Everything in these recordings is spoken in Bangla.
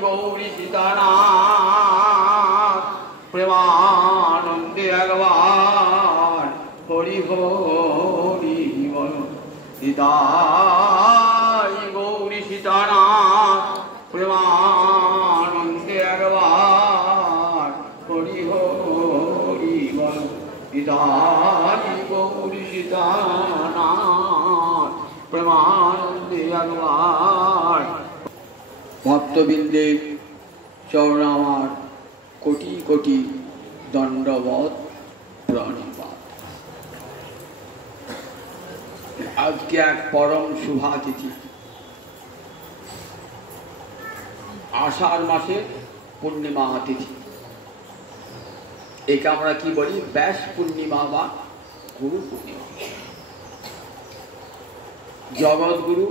गौरी सीतानाथ प्रेमानंदे भगवान हरि हरि बोल सीताई गौरी सीतानाथ प्रेमानंदे भगवान हरि हरि बोल सीताई गौरी सीतानाथ प्रेमानंदे भगवान। भक्तबिंदे चरण आमार कोटि कोटि दंडवत प्रणिपात। आज के एक परम शुभा तिथि आषाढ़ मासे पूर्णिमा तिथि। एक आमरा की बोली व्यास पूर्णिमा बा गुरु पूर्णिमा। जगत गुरु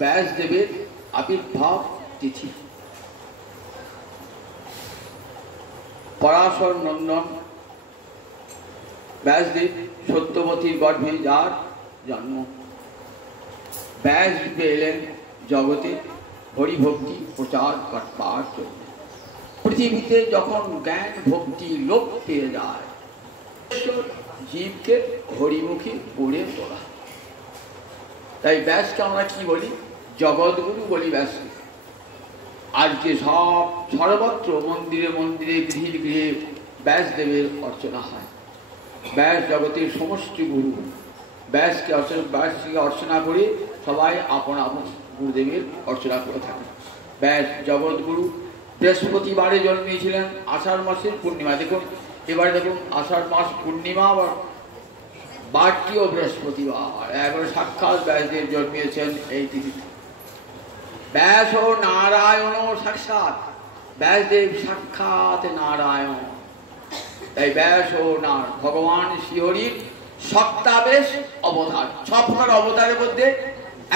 व्यास देवेर आविर्भाव तिथि। पराशर नंदन व्यासदेव सत्यवती गर्भे जार जन्म। व्यास एलेन जगते हरिभक्ति प्रचार करবার জন্য। पृथ्वीते যখন ज्ञान भक्ति लोप পেয়ে যায় জীবকে হরিমুখী করে তোলা। তাই ব্যাসকে আমরা কি বলি? জগৎগুরু বলি ব্যাসকে। आज के सब सर्वत्र मंदिरे मंदिरे गृह गृहे व्यासदेवेर अर्चना है। व्यास जगतेर समष्टि गुरु। व्यास के अर्चना करे सबाई आपन आपन गुरुदेवेर अर्चना करे थाके। व्यास जगत गुरु बृहस्पतिवारे जन्मिয়েছিলেন आषाढ़ मासेर पूर्णिमा। देखुन एबारे देखुन आषाढ़ मास पूर्णिमा और बारটিও बृहस्पतिवार एकबारे साक्षात् व्यासदेव जन्मिয়েছেন এই তিথিতে। व्यास नारायण साक्षात व्यासदेव साक्षात नारायण। ताई व्यास भगवान श्रीहरिर सत्तावेश अवतार। सब प्रकार अवतारेर मध्य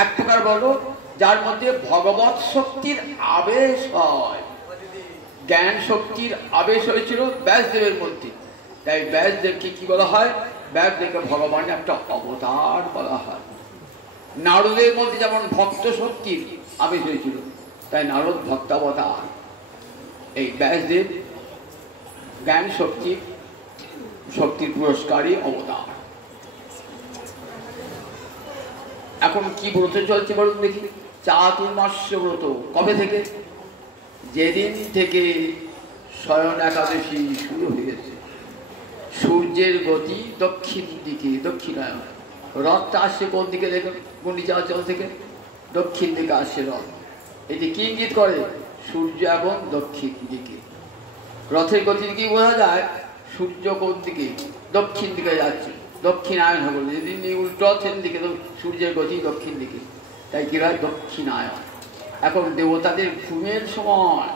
एक प्रकार बोलो जार मध्य भगवत शक्तिर आवेश हय। ज्ञान शक्तिर आवेश हयेछिल व्यासदेवेर मध्य। ताई व्यासदेवके कि बला हय? व्यासदेवके भगवान एकटा अवतार बला हय। नारदेर मध्य जेमन भक्त शक्तिर आवेश হয়েছিল তাই নারদ ভক্তাবতার। এই ব্যাসদেব জ্ঞান শক্তির পুরস্কারী অবতার। এখন কি ব্রত চলছে বলুন দেখি? চাতুর্মাস্য ব্রত। কবে থেকে? যেদিন থেকে শয়ন একাদশী শুরু হয়েছে। সূর্যের গতি দক্ষিণ দিকে, দক্ষিণায়ন। রথটা আসছে কোন দিকে? দেখুন গুন্ডিচাচল থেকে दक्षिण दिके आसे रथ। एटी कि इंगित करे? सूर्य एखन दक्षिण दिके। रथेर गति की बोझा जाए सूर्य कोन दिके? दक्षिण दिके जाच्छे। दक्षिणायन हबे यदि उल्টো दिके सूर्येर गति दक्षिण दिके। ताई कि हय? दक्षिणायन। एखन देवतादेर घुमेर समय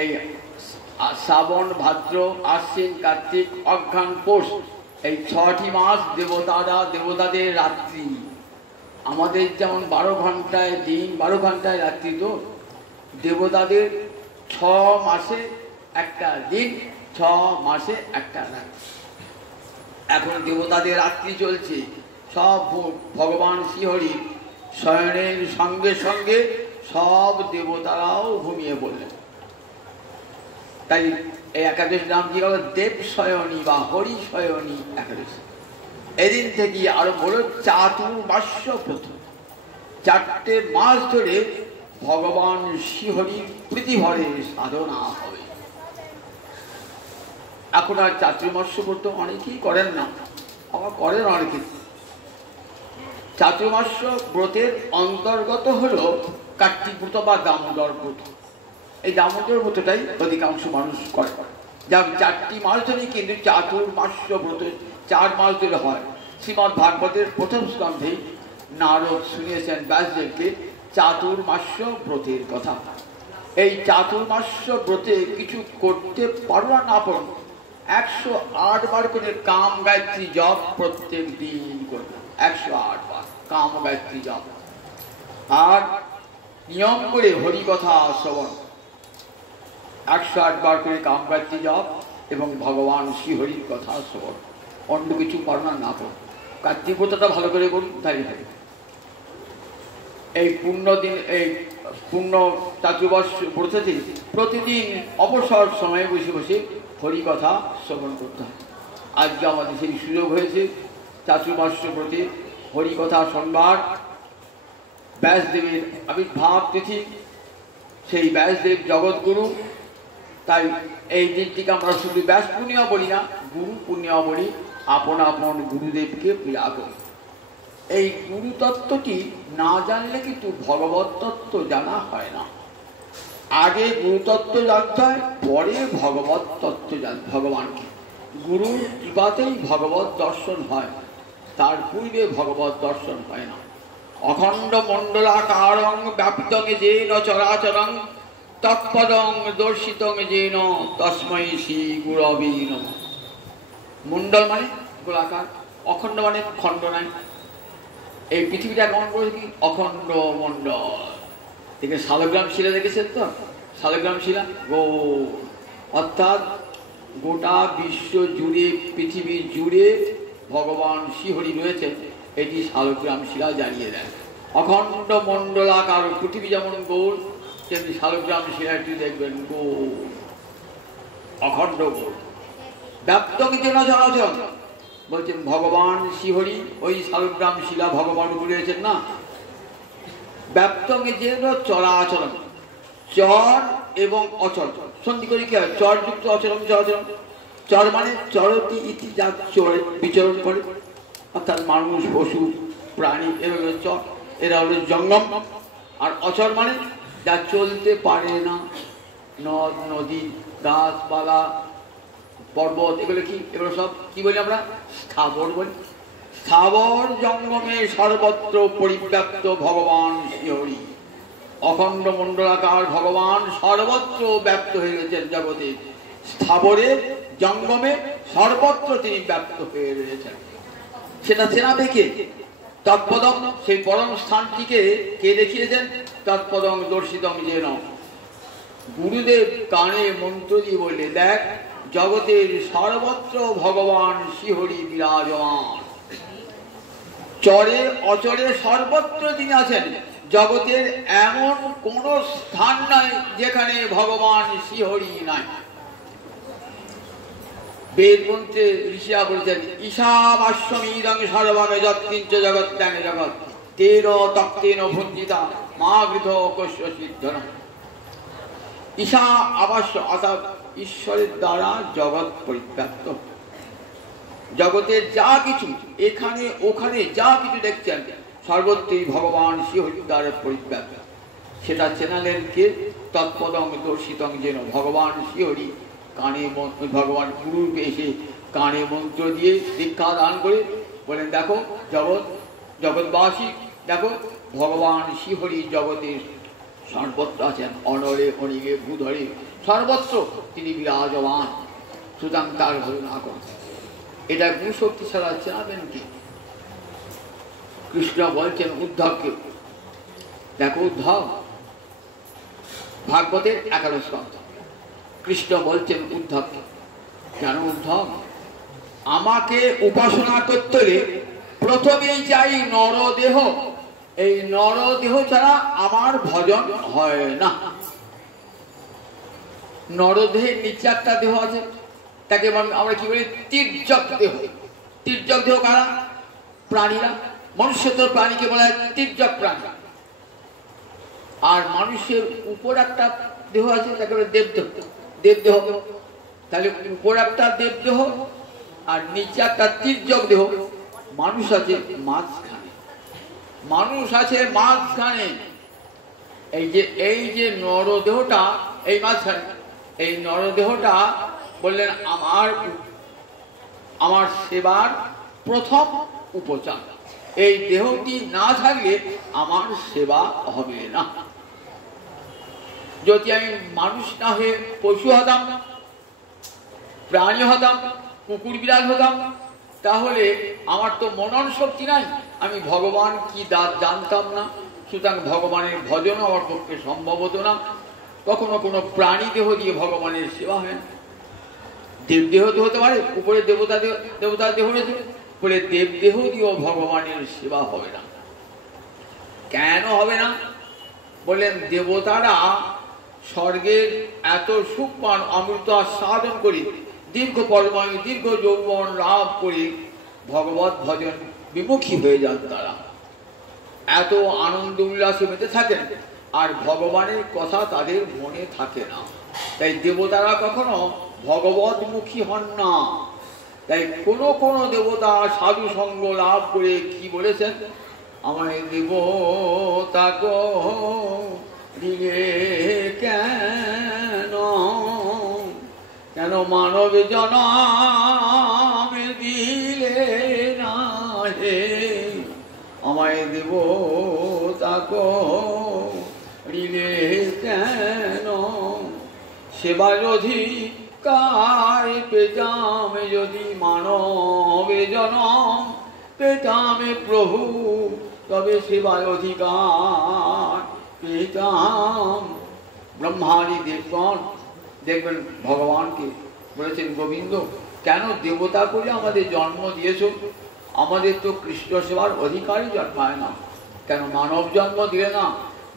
এই শ্রাবণ ভাদ্র আশ্বিন কার্তিক অঘ্রাণ পৌষ এই ৬টি মাস দেবতাদের রাত্রি। আমাদের যেমন 12 ঘন্টায় দিন 12 ঘন্টায় রাত্রি, তো দেবতাদের 6 মাসে একটা দিন 6 মাসে একটা রাত্রি। এখন দেবতাদের রাত্রি চলছে। সব ভগবান শ্রীহরি শয়নের সঙ্গে সঙ্গে সব দেবতারাও ঘুমিয়ে পড়লেন। তাই এই একাদশীর নাম কি হলো? দেব শয়নী বা হরি শয়নী একাদশী। এদিন থেকে আরম্ভ হলো চাতুর্মাস্য ব্রত। 4টে মাস ধরে ভগবান শ্রীহরির প্রীতিভরে সাধনা হবে। এখন আর চাতুর্মাস্য ব্রত অনেকেই করেন না, আবার করেন অনেকে। চাতুর্মাস্য ব্রতের অন্তর্গত হলো কার্তিক ব্রত বা দামোদর ব্রত। এই দামোদর ব্রতটাই অধিকাংশ মানুষ করে। যা 4টি মাস ধরে কিন্তু চাতুর্মাস্য ব্রত 4 মাস ধরে হয়। শ্রীমদ্ ভাগবতের প্রথম স্কন্ধে নারদ শুনিয়েছেন ব্যাসদেবকে চাতুর্মাস্য ব্রতের কথা। এই চাতুর্মাস্য ব্রতে কিছু করতে পারো না পারো 108 বার করে কাম গায়ত্রী জপ প্রত্যেক দিন করবে। 108 বার কাম গায়ত্রী জপ। আর নিয়ম করে হরি কথা শ্রবণ। 108 বার করে কাম গায়ত্রী জপ এবং ভগবান শ্রীহরির কথা শ্রবণ। অন্য কিছু পারো না পারো। কার্তিক ব্রতটা ভালো করে করুন, তাই হবে। এই পূর্ণ দিন এই পূর্ণ চাতুর্বর্ষ ব্রততে প্রতিদিন অবসর সময়ে বসে বসে হরিকথা শ্রবণ করতে হয়। আজকে আমাদের সেই সুযোগ হয়েছে চাতুর্বর্ষ ব্রতে হরিকথা শোনবার। ব্যাসদেবের আবির্ভাব তিথি, সেই ব্যাসদেব জগৎগুরু, তাই এই দিনটিকে আমরা শুধু ব্যাস পূর্ণিমা বলি না, গুরু পূর্ণিমা বলি। আপন আপন গুরুদেবকে পূজা করি। এই গুরু তত্ত্বটি না জানলে কিন্তু ভগবত তত্ত্ব জানা হয় না। আগে গুরুতত্ত্ব জানতে হয়, পরে ভগবত তত্ত্ব জানতে। ভগবানকে গুরুর কৃপাতেই ভগবত দর্শন হয়, তার পূর্বে ভগবত দর্শন হয় না। অখণ্ড মণ্ডলাকারং ব্যাপ্তং যেন চরাচরং তৎপদং দর্শিতং যেন তস্मै শ্রী গুরবে নমঃ। মণ্ডল মানে গোলাকার, অখণ্ড মানে খণ্ড নাই। এই পৃথিবীটা কেমন করে কি অখণ্ড মণ্ডল। এখানে শালগ্রাম শিলা দেখেছেন তো? শালগ্রাম শিলা অর্থাৎ গোটা বিশ্ব জুড়ে, পৃথিবী জুড়ে ভগবান শ্রীহরি রয়েছে, এটি শালগ্রাম শিলা জানিয়ে দেয়। অখণ্ড মণ্ডলাকার, পৃথিবী যেমন গোল তেমনি শালগ্রাম শিলাটি দেখবেন গোল, অখণ্ড গোল। ব্যাপ্ত কিছু না চলাচল বলছেন ভগবান শ্রীহরি, ওই শালগ্রাম শিলা ভগবান রয়েছেন না। ব্যাপ্ত যেন চলাচল, চর এবং অচল সন্ধি করে কি হয়? চরযুক্ত অচরম চরাচরম। চর মানে চরতি ইতি, যা চরে বিচরণ করে, অর্থাৎ মানুষ পশু প্রাণী, এরা হলো চর, এরা হলো জঙ্গম। আর অচর মানে যা চলতে পারে না, নদ নদী গাছপালা পর্বত, এগুলো কি? এগুলো সব কি বলি আমরা? স্থাবর বলি। স্থাবর জঙ্গমে সর্বত্র পরিব্যাপ্ত ভগবান শ্রীহরি। অখণ্ড মণ্ডলাকার ভগবান সর্বত্র ব্যপ্ত হয়ে রয়েছেন জগতে। স্থাবরে জঙ্গমে সর্বত্র তিনি ব্যপ্ত হয়ে রয়েছেন। সেটা চেনা দেখে তৎপদম, সেই পরম স্থানটিকে কে দেখিয়েছেন? তৎপদম দর্শিতম যেন। গুরুদেব কানে মন্ত্র দিয়ে বললে, দেখ জগতের সর্বত্র ভগবান শ্রীহরি বিরাজমান। চরে অচরে সর্বত্র তিনি আছেন। জগতের এমন কোন স্থান নাই যেখানে ভগবান শ্রীহরি নাই। বেদ গ্রন্থে ঋষিরা বলেছেন, ঈশাবাস্যমিদং সর্বাঙ্গে যৎকিঞ্চ জগৎ জগৎ তেন তক্তেন ভঞ্জিতা মা গৃহ কস্য সিদ্ধন। ঈশা আবাস্য অর্থাৎ ঈশ্বরের দ্বারা জগৎ পরিব্যাপ্ত। জগতের যা কিছু এখানে ওখানে যা কিছু দেখছেন সর্বত্রই ভগবান শ্রীহরির দ্বারা পরিব্যাপ্ত। সেটা চেনালেন কে? তৎপদং দর্শিতং যেন। ভগবান শ্রীহরি কানে, ভগবান গুরুর এসে কানে মন্ত্র দিয়ে দীক্ষা দান করে বলেন, দেখো জগৎবাসী, দেখো ভগবান শ্রীহরি জগতের সর্বত্র আছেন, অনরে অনিগে ভূধরে সর্বত্র তিনি বিরাজমান। সুতরাং তার ভয় না করেন। এটা গুরু শক্তি ছাড়া চেনাবেন কি? কৃষ্ণ বলছেন উদ্ধবকে, দেখো উদ্ধব, ভাগবতের 11 স্কন্ধ, কৃষ্ণ বলছেন উদ্ধবকে, কেন উদ্ধব, আমাকে উপাসনা করতে হলে প্রথমেই চাই নরদেহ। এই নরদেহ ছাড়া আমার ভজন হয় না। নরদেহের নিচে একটা দেহ আছে, তাকে আমরা কি বলি? তির্যক দেহ। তির্যক দেহ কারা? প্রাণীরা। মনুষ্যতর প্রাণীকে বলা হয় তির্যক প্রাণী। আর মানুষের উপর একটা দেহ আছে, তাকে বলে দেবদেহ। দেবদেহ। তাহলে উপর একটা দেবদেহ আর নিচে একটা তির্যক দেহ। মানুষ আছে মাঝখানে। মানুষ আছে মাঝখানে। এই যে নরদেহটা এই মাঝখানে, এই নরদেহটা বললেন আমার সেবার প্রথম উপচার। এই দেহটি না থাকলে আমার সেবা হবে না। যদি আমি মানুষ না হয়ে পশু হতাম, প্রাণী হতাম, কুকুর বিড়াল হতাম, তাহলে আমার তো মনন শক্তি নাই, আমি ভগবান কি জানতাম না। সুতরাং ভগবানের ভজন আমার পক্ষে সম্ভব হতো না। কখনো কোনো প্রাণী দেহ দিয়ে ভগবানের সেবা হয় না। দেবদেহ তো হতে পারে, উপরে দেবতার দেহ রয়েছে, বলে দেবদেহ দিয়েও ভগবানের সেবা হবে না। কেন হবে না? বললেন দেবতারা স্বর্গের এত সুখ পান, অমৃত আস্বাদন করি, দীর্ঘ পরমায়ু দীর্ঘ যৌবন লাভ করে ভগবত ভজন বিমুখী হয়ে যান। তারা এত আনন্দ উল্লাসে মেতে থাকেন, আর ভগবানের কথা তাদের মনে থাকে না। তাই দেবতারা কখনো ভগবতমুখী হন না। তাই কোনো কোনো দেবতা সাধু সঙ্গ লাভ করে কি বলেছেন, আমায় দেবতা গো দিলে কেন, কেন মানব জনম দিলে না হে, আমায় দেবতা গো দিলে কেন, সেবার অধিকার পেতাম যদি মানবে জনম পেতাম প্রভু, তবে সেবার অধিকার পেতাম। ব্রহ্মাদি দেবগণ দেখবেন ভগবানকে বলেছেন, গোবিন্দ কেন দেবতা করে আমাদের জন্ম দিয়েছ, আমাদের তো কৃষ্ণ সেবার অধিকারই জন্মায় না, কেন মানব জন্ম দিলে না?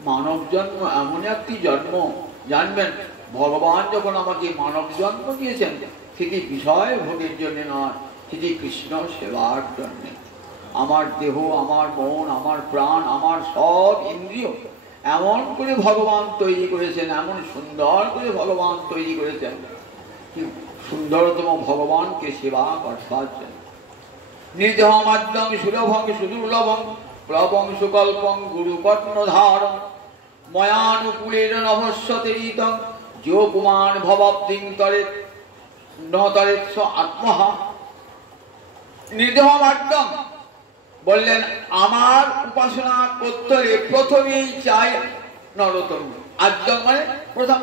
মানব জন্ম এমন একটি জন্ম, জানবেন ভগবান যখন আমাকে মানব জন্ম দিয়েছেন সেটি বিষয় ভোগের জন্য নয়, সেটি কৃষ্ণ সেবার জন্য। আমার দেহ, আমার মন, আমার প্রাণ, আমার সব ইন্দ্রিয় এমন করে ভগবান তৈরি করেছেন, এমন সুন্দর করে ভগবান তৈরি করেছেন, সুন্দরতম ভগবানকে সেবা করবার জন্য। নির্দেহ মাধ্যম সুলভং সুদুর্লভং প্লবং সুকল্পং গুরু কর্ণধারং ময়ানুকূলের নভস্যতেরিতং যো পুমান ভবাব্দিং তরেত ন তরেত স আত্মহা। নির্দেহ মাধ্যম বললেন আমার উপাসনা করতে হলে প্রথমেই চাই নরোত্তম। আদ্যম মানে প্রথম।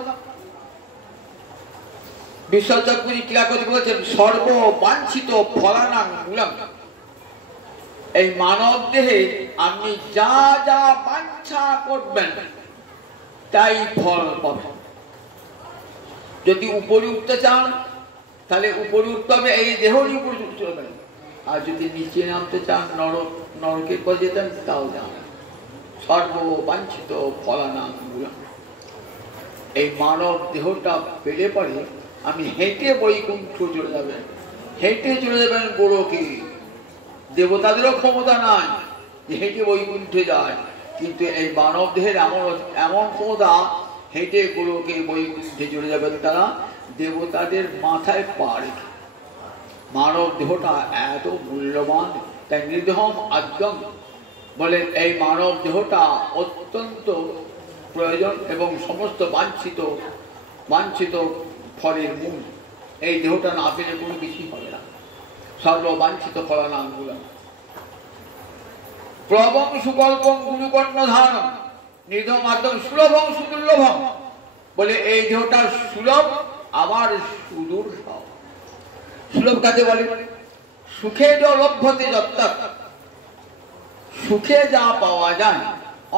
বিশ্বচক্রী ক্রিয়াকতি বলেছেন সর্ববাঞ্ছিত ফলানাং মূলম। এই মানব দেহে আপনি যা যা বাঞ্ছা করবেন তাই ফল পাবেন। যদি উপরে উঠতে চান তাহলে উপরে উঠতে হবে, এই দেহরই উপরে উঠতে হবে। আর যদি নিচে নামতে চান নরকের পর যেতেন তাও যান। সর্ববাঞ্ছিত ফলানাং মূলম। এই মানব দেহটা পেলে পরে আমি হেঁটে বৈকুণ্ঠ চলে যাবেন, হেঁটে চলে যাবেন গোলকে। দেবতাদেরও ক্ষমতা নাই যে হেঁটে বৈকুণ্ঠে যায়, কিন্তু এই মানব দেহের এমন ক্ষমতা, হেঁটে গোলকে বৈকুণ্ঠে চলে যাবেন তারা দেবতাদের মাথায় পা রেখে। মানব দেহটা এত মূল্যবান, তাই নির্দেহম আদ্যম বলে এই মানব দেহটা অত্যন্ত প্রয়োজন এবং সমস্ত বাঞ্ছিত ফলের মূল। এই দেহটা না পেলে কোনো কিছুই হবে না। সর্ববাঞ্ছিত ফলানাঙ্গুলম প্রবং সুকল্পং গুরুকর্ণধারম নির্দেহ মাধ্যম সুলভং সুদুর্লভম বলে এই দেহটা সুলভ আবার সুদুর্লভ। সুলভ কাকে বলে? সুখে লভ্যতে যত্তৎ, সুখে যা পাওয়া যায়,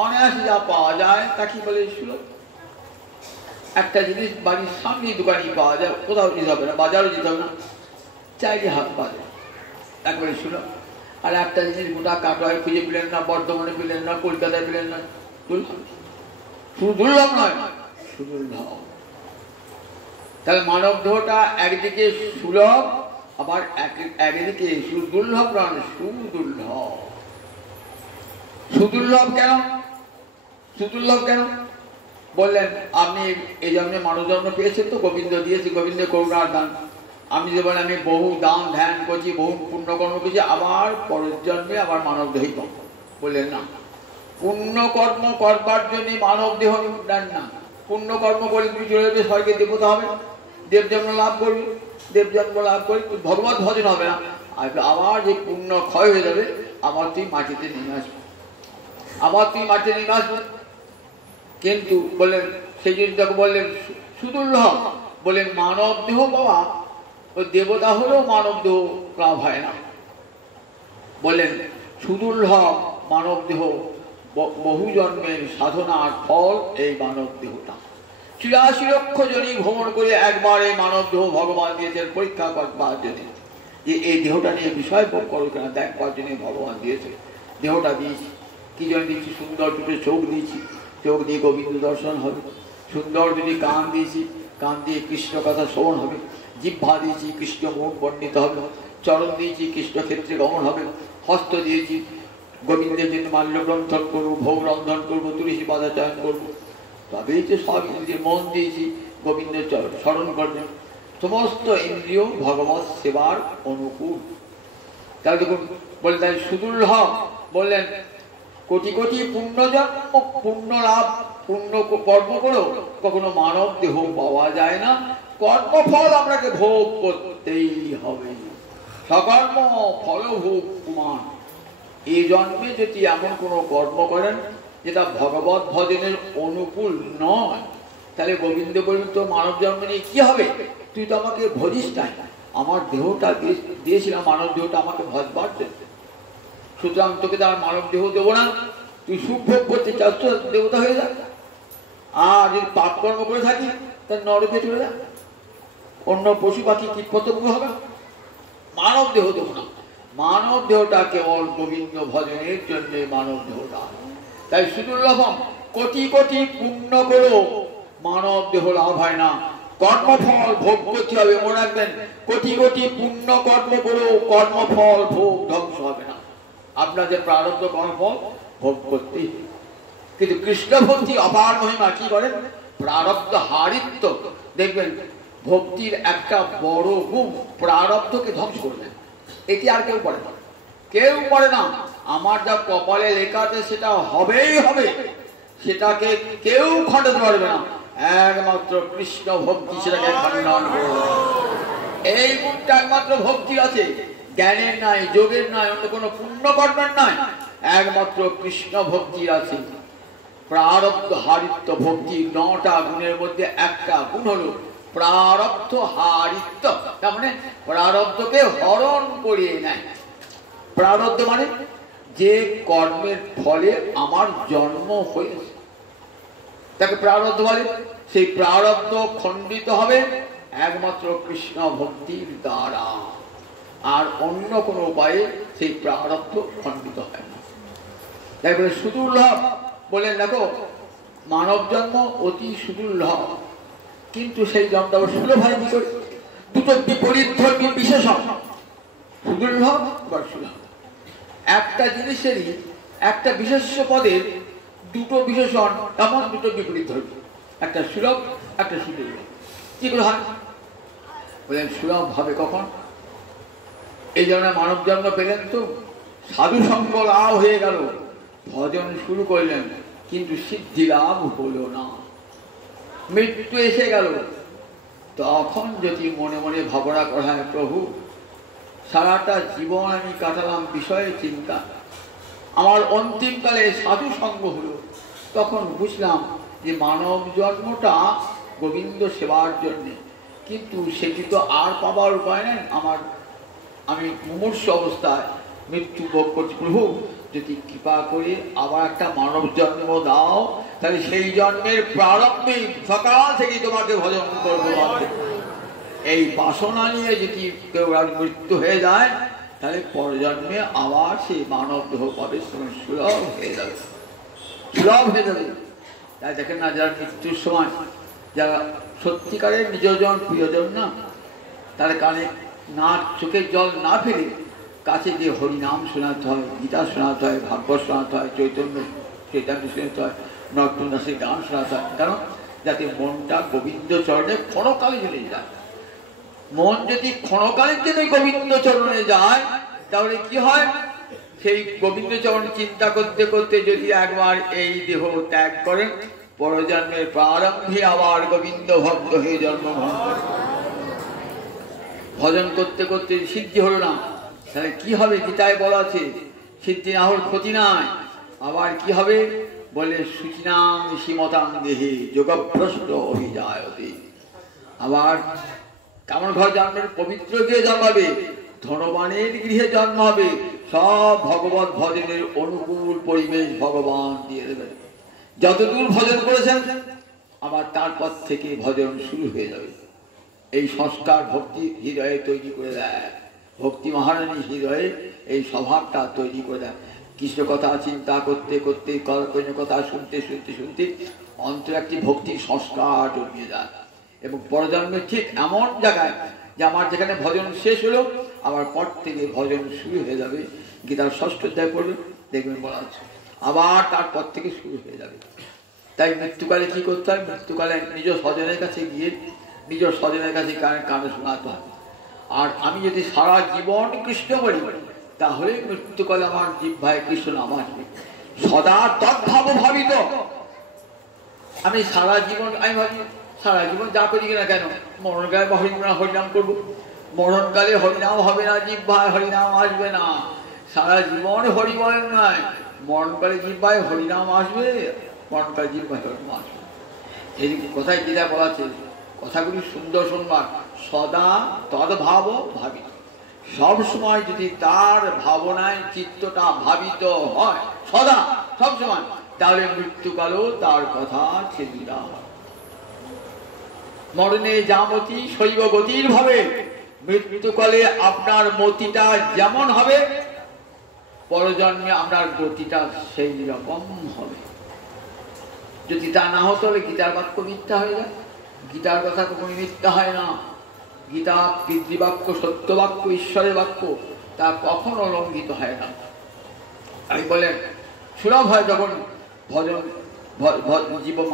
অনায়াসে যা পাওয়া যায় তাকে বলে সুলভ। একটা জিনিস বাড়ির সামনে দোকানে পাওয়া যায়, কোথাও যেতে হবে না, বাজারও যেতে হবে না, চাইলে হাত বাজে, একবারে সুলভ। আর একটা জিনিস গোটা কাটোয়ায় খুঁজে পেলেন না, বর্ধমানে পেলেন না, কলকাতায় পেলেন না, শুধু দুর্লভ নয়, সুদুর্লভ। তাহলে মানব দেহটা একদিকে সুলভ আবার একদিকে সুদুর্লভ নয়, সুদুর্লভ। সুদুর্লভ কেন? সুদুর্লভ কেন বললেন, আপনি এই জন্মে মানব জন্ম পেয়েছেন তো গোবিন্দ দিয়েছি, গোবিন্দ করুণার দান। আমি যে বলেন আমি বহু দান ধ্যান করছি, বহু পুণ্যকর্ম করছি, আবার পরের জন্মে আবার মানব দেহই পাব। বললেন না, পুণ্যকর্ম করবার জন্য মানব দেহ দেন না। পুণ্যকর্ম করে তুমি চলে যাবে স্বর্গে, দেবতা হবে, দেব জন্ম লাভ করবি, দেব জন্ম লাভ করে ভগবত ভজন হবে না, আবার যে পুণ্য ক্ষয় হয়ে যাবে, আবার তুই মাটিতে নেমে আসবে, আবার তুই মাটিতে নেমে আসবে। কিন্তু বললেন সেই জিনিসটাকে বললেন সুদুর্লভ। বললেন মানব দেহ বাবা, ওই দেবতা হলেও মানব দেহ লাভ হয় না। বললেন সুদুর্লভ মানব দেহ, বহু জন্মের সাধনার ফল এই মানব দেহটা। ৮৪ লক্ষ জনই ভ্রমণ করে একবার এই মানব দেহ ভগবান দিয়েছেন পরীক্ষা করবার জন্য, যে এই দেহটা নিয়ে বিষয় ভোগ করো কেনা, দেখবার জন্য ভগবান দিয়েছে। দেহটা দিয়েছি কি জন্য দিয়েছি? সুন্দর দুটো চোখ দিয়েছি, চোখ দিয়ে গোবিন্দ দর্শন হবে, সুন্দর যদি কান দিয়েছি কান দিয়ে কৃষ্ণ কথা শ্রবণ হবে, জিহ্বা দিয়েছি কৃষ্ণ মুখ বর্ণিত হবে, চরণ দিয়েছি কৃষ্ণ ক্ষেত্রে গমন হবে, হস্ত দিয়েছি গোবিন্দের জন্য মাল্য গ্রন্থন করবো, ভোগ রন্ধন করবো, তুলসী পাদাচয়ন করবো, তবেই তো সব ইন্দ্রিয়, মন দিয়েছি গোবিন্দের স্মরণ করবেন। সমস্ত ইন্দ্রিয় ভগবত সেবার অনুকূল। তাহলে দেখুন বললেন তাই সুদূর্লভ, বললেন কোটি কোটি পুণ্যজন্ম পুণ্য লাভ পুণ্য কর্ম করেও কখনো মানব দেহ পাওয়া যায় না, কর্মফল আপনাকে ভোগ করতেই হবে, সকর্ম ফলভোগ কুমার। এই জন্মে যদি এমন কোনো কর্ম করেন যেটা ভগবত ভজনের অনুকূল নয়, তাহলে গোবিন্দ বলবেন তো মানব জন্ম নিয়ে কি হবে, তুই তো আমাকে ভজিস নাই, আমার দেহটা দিয়েছিলাম, মানব দেহটা আমাকে ভজবার জন্য, সুতরাং তোকে তার মানব দেহ দেবো না, তুই সুখ ভোগ করতে চাস তো দেবতা হয়ে যা, আর যদি পাপ কর্ম করে থাকি তার নরকে চলে যা, অন্য পশু পাখি কীট পতঙ্গ হবে, মানব দেহ দেবো না। মানব দেহটা কেবল গোবিন্দ ভজনের জন্য মানব দেহটা। তাই সুদুর্লভম, কোটি কোটি পুণ্য করেও মানব দেহ লাভ হয় না, কর্মফল ভোগ করতে হবে। মনে রাখবেন, কোটি কোটি পুণ্য কর্ম করেও কর্মফল ভোগ ধ্বংস হবে না, আপনাদের প্রারব্ধ কর্মফল ভোগ করতেই। কিন্তু কৃষ্ণ ভক্তি অপার মহিমা কি করেন, প্রারব্ধ হারিত্ব। দেখবেন ভক্তির একটা বড় গুণ প্রারব্ধকে ধ্বংস করবেন, এটি আর কেউ করে না, কেউ করে না। আমার যা কপালে লেখা আছে সেটা হবেই হবে, সেটাকে কেউ খণ্ডন করবে না, একমাত্র কৃষ্ণ ভক্তি সেটাকে খণ্ডন করবে। এই গুণটা একমাত্র ভক্তি আছে, জ্ঞানের নাই, যোগের নাই, অন্য কোনো পুণ্য কর্মের নাই, একমাত্র কৃষ্ণ ভক্তির আছে। প্রারব্ধ হারিত্ব ভক্তি 9টা গুণের মধ্যে একটা গুণ হলো প্রারব্ধ হারিত্ব, তার মানে প্রারব্ধকে হরণ করিয়ে নেয়। প্রারব্ধ মানে যে কর্মের ফলে আমার জন্ম হয়েছে তাকে প্রারব্ধ বলে। সেই প্রারব্ধ খণ্ডিত হবে একমাত্র কৃষ্ণ ভক্তির দ্বারা, আর অন্য কোনো উপায়ে সেই প্রারব্ধ খণ্ডিত হয় না। তাই বলে সুদুর্লভ বলেন, দেখো মানব জন্ম অতি সুদুর্লভ, কিন্তু সেই জন্মটা সুলভ হয় কি করে, দুটো বিপরীত ধর্মী বিশেষণ, সুদুর্লভ বা সুলভ। একটা জিনিসেরই একটা বিশেষ্য পদের দুটো বিশেষণ, এমন দুটো বিপরীত ধর্মী, একটা সুলভ একটা সুদুর্লভ। কি করে হয় বলেন, সুলভ হবে কখন, এই জন্য মানব জন্ম পেলেন তো সাধু সঙ্গ লাভ হয়ে গেল, ভজন শুরু করলেন, কিন্তু সিদ্ধি লাভ হলো না, মৃত্যু এসে গেল। তখন যদি মনে মনে ভাবনা করা হয়, প্রভু সারাটা জীবন আমি কাটালাম বিষয়ে চিন্তা, আমার অন্তিমকালে সাধু সঙ্গ হলো, তখন বুঝলাম যে মানব জন্মটা গোবিন্দ সেবার জন্যে, কিন্তু সেটি তো আর পাবার উপায় নেই, আমি মুমূর্ষ অবস্থায় মৃত্যু ভোগ করছি, প্রভু যদি কৃপা করে আবার একটা মানব জন্ম দাও, তাহলে সেই জন্মের প্রারম্ভে সকাল থেকে তোমাকে ভজন করবো। এই বাসনা নিয়ে যদি কেউ মৃত্যু হয়ে যায়, তাহলে পরজন্মে আবার সেই মানব দেহ পাবে, সুলভ হয়ে যাবে, সুলভ হয়ে যাবে। তাই দেখেন না, যারা মৃত্যুর সময় যারা সত্যিকারের নিজজন প্রিয়জন না, তার কানে না চোখের জল না ফেলে কাছে যে হরিনাম শোনাতে হয়, গীতা শোনাতে হয়, ভাগবত শোনাতে হয়, চৈতন্য শোনাতে হয়, নর্তন দাসের গান শোনাতে হয়, কারণ যাতে মনটা গোবিন্দ চরণে ক্ষণকালে চলে যায়। মন যদি ক্ষণকালের জন্য গোবিন্দ চরণে যায়, তাহলে কি হয়, সেই গোবিন্দ চরণ চিন্তা করতে করতে যদি একবার এই দেহ ত্যাগ করেন, পরজন্মের প্রারম্ভে আবার গোবিন্দ ভক্ত হয়ে জন্মগ্রহণ করেন। ভজন করতে করতে সিদ্ধি হলো না, তাহলে কি হবে, গীতায় বলা আছে সিদ্ধি না হল ক্ষতি নাই। আবার কি হবে বলে, সুচিনাং সীমতাং দেহে যোগভ্রষ্ট অভিজায়তে। আবার কেমন ঘর জন্মের, পবিত্র গৃহে জন্মাবে, ধনবানের গৃহে জন্ম হবে, সব ভগবত ভজনের অনুকূল পরিবেশ ভগবান দিয়ে দেবেন। যতদূর ভজন করেছেন আবার তারপর থেকে ভজন শুরু হয়ে যাবে। এই সংস্কার ভক্তি হৃদয়ে তৈরি করে দেয়, ভক্তি মহারানী হৃদয়ে এই স্বভাবটা তৈরি করে দেয়। কৃষ্ণ কথা চিন্তা করতে করতে কৃষ্ণ কথা শুনতে শুনতে শুনতে অন্তরে একটি ভক্তির সংস্কার জন্মিয়ে যায় এবং পরজন্মে ঠিক এমন জায়গায় যে আমার যেখানে ভজন শেষ হলো আবার পর থেকে ভজন শুরু হয়ে যাবে। গীতার 6ষ্ঠ অধ্যায় পড়বে, দেখবেন বলা আছে আবার তারপর থেকে শুরু হয়ে যাবে। তাই মৃত্যুকালে কি করতে হয়? মৃত্যুকালে নিজ স্বজনের কাছে গিয়ে নিজ স্বজনের কাছে কানে শোনাতে হয়। আর আমি যদি সারা জীবন কৃষ্ণ বলি তাহলে মৃত্যুকালে আমার জিহ্বায় কৃষ্ণ নাম আসবে। সদা তদ্ভাব ভাবিত। আমি সারা জীবন আমি ভাবি সারা জীবন যা করি কিনা কেন মরণকালে হরিনাম করবো, মরণকালে হরিনাম হবে না, জিহ্বায় হরিনাম আসবে না। সারা জীবন হরি বলেন নয়, মরণকালে জিহ্বায় হরিনাম আসবে, মরণকালে জিহ্বায় হরিনাম আসবে। এই কথায় গীতা বলা আছে, কথাগুলি সুন্দর শুনবার। সদা তদ্ভাব ভাবিত, সব সময় যদি তার ভাবনায় চিত্তটা ভাবিত হয় সদা সব সময়, তাহলে মৃত্যুকালেও তার কথা ছেড়ে দেওয়া হয়। মরণে যামতি শৈব গতির ভাবে, মৃত্যুকালে আপনার মতিটা যেমন হবে পরজন্মে আপনার গতিটা সেই রকম হবে। যদি তা না হতো তাহলে গীতার বাক্য মিথ্যা হয়ে যায়। গীতার কথা কখনো মিথ্যা হয় না। গীতা পিতৃবাক্য, সত্য বাক্য, ঈশ্বরের বাক্য, তা কখনো লঙ্ঘিত হয় না। আমি বলেন সুলভ হয় যখন ভজন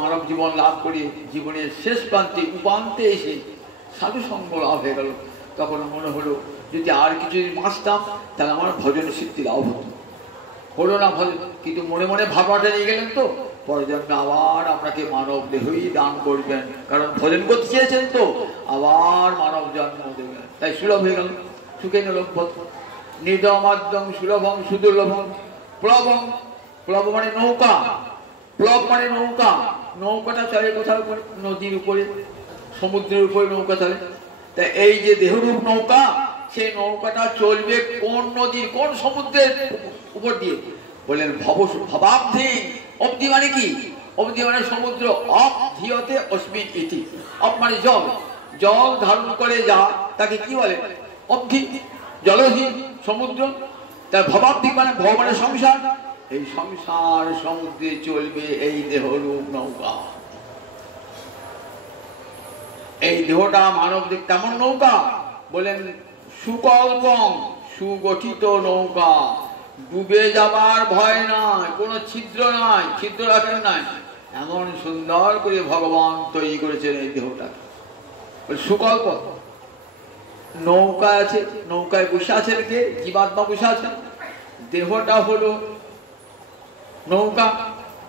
মানব জীবন লাভ করে জীবনের শেষ প্রান্তে উপান্তে এসে সাধু সঙ্গ লাভ হয়ে গেল, তখন মনে হলো যদি আর কিছু বাঁচতাম তাহলে আমার ভজন সিদ্ধি লাভ হলো না ভজন। কিন্তু মনে মনে ভাবনাটা নিয়ে গেলেন তো পরে জন্মে আবার আপনাকে মানব দেহই দান করবেন, কারণ ভজন করতে চেয়েছেন তো আবার মানব জন্ম দেবেন। তাই সুলভ হয়ে গেল, সুখে গেল। নিদমাদ্যম সুলভম সুদুর্লভম প্লবম। প্লব মানে নৌকা, প্লব মানে নৌকা। নৌকাটা চলে কোথাও উপরে, নদীর উপরে, সমুদ্রের উপরে নৌকা চলে। তাই এই যে দেহরূপ নৌকা, সেই নৌকাটা চলবে কোন নদীর কোন সমুদ্রের উপর দিয়ে? বললেন ভবাব্ধি। অব্ধি মানে কি? অব্ধি মানে সমুদ্র। অব্ধিয়তে অস্মিন ইতি। অব মানে জল, জল ধারণ করে যা তাকে কি বলে? অব্ধি, জলধি, সমুদ্র। তাই ভবাব্ধি মানে ভব মানে সংসার। এই সংসার সমুদ্রে চলবে এই দেহরূপ নৌকা। এই দেহটা মানব দেহ তেমন নৌকা। বলেন সুকল্পম, সুগঠিত নৌকা, ডুবে যাবার ভয় নাই, কোনো ছিদ্র নাই, ছিদ্র রাখেন নাই। এমন সুন্দর করে ভগবান তৈরি করেছেন এই দেহটা। সুকল্প নৌকা আছে, নৌকায় বসে আছেন কে? জীবাত্মা বসে আছেন। দেহটা হলো নৌকা,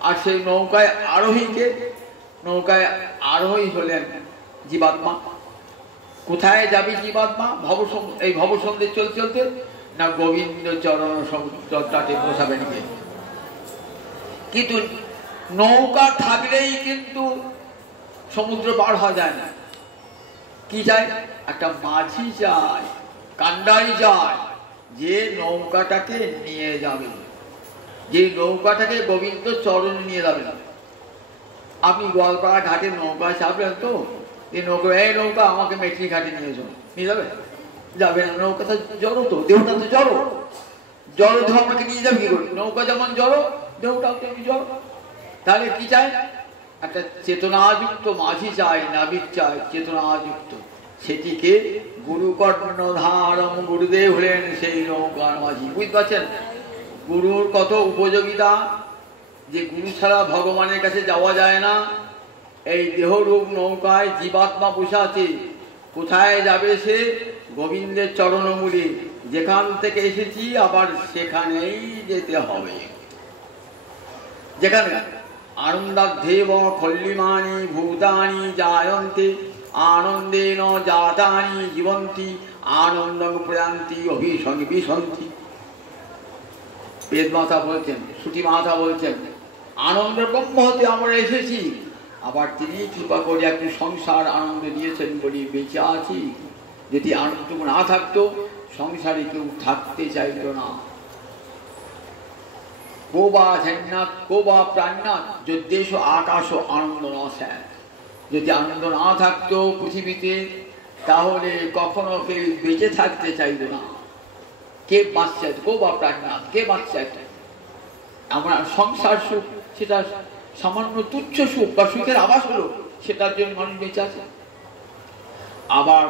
আর সেই নৌকায় আরোহী কে? নৌকায় আরোহী হলেন জীবাত্মা। কোথায় যাবে জীবাত্মা? এই ভবসন্ধে চলতে চলতে না গোবিন্দ চরণ সমুদ্রটাতে বসাবেন কে? কিন্তু নৌকা থাকলেই কিন্তু সমুদ্র পার হওয়া যায় না। কি চাই? একটা মাঝি চাই, কান্ডারি চাই, যে নৌকাটাকে নিয়ে যাবে, যে নৌকাটাকে গোবিন্দ চরণে নিয়ে যাবে। আপনি গোয়ালপাড়া ঘাটে নৌকায় চাপলেন তো, এই নৌকা আমাকে মেটলি ঘাটে নিয়ে যাও, নিয়ে যাবে? যাবে না। নৌকাটা জড়ো তো, দেহটা তো জড়ো। জড়ো দেহ আমাকে নিয়ে যাবে কি করে? নৌকা যেমন জড়ো, দেহটাও তেমনি জড়ো। তাহলে কি চাই? একটা চেতনাযুক্ত মাঝি চাই, নাবিক চাই, চেতনাযুক্ত। সেটিকে গুরু কর্ণধারম, গুরুদেব হলেন সেই নৌকার মাঝি। বুঝতে পারছেন গুরুর কত উপযোগিতা, যে গুরু ছাড়া ভগবানের কাছে যাওয়া যায় না। এই দেহরূপ নৌকায় জীবাত্মা বসে আছে। কোথায় যাবে সে? গোবিন্দের চরণমূলে। যেখান থেকে এসেছি আবার সেখানেই যেতে হবে। যেখানে আনন্দাধ্যেব খল্লিমানি ভূতানি জায়ন্তে আনন্দেন জাতানি জীবন্তি আনন্দং প্রয়ান্তি অভিসন্তি। বেদ মাতা বলছেন, শ্রুতি মাতা বলছেন, আনন্দ ব্রহ্ম হতে আমরা এসেছি, আবার তিনি কৃপা করে একটি সংসার আনন্দ দিয়েছেন বলে বেঁচে আছি। যদি আনন্দ না থাকতো সংসারে কেউ থাকতে চাইত না। কোবা ঝন্নাথ কোবা প্রাণনাথ যদ্দেশ আকাশ আনন্দ নস্যাৎ। যদি আনন্দ না থাকতো পৃথিবীতে তাহলে কখনো কেউ বেঁচে থাকতে চাইত না। কে বাঁচছে? কোবা প্রাণনাথ, কে বাঁচছে? আমরা সংসার সুখ সেটা সামান্য তুচ্ছ সুখ বা সুখের আভাস হলো, সেটার জন্য মানুষ বেঁচে আছে। আবার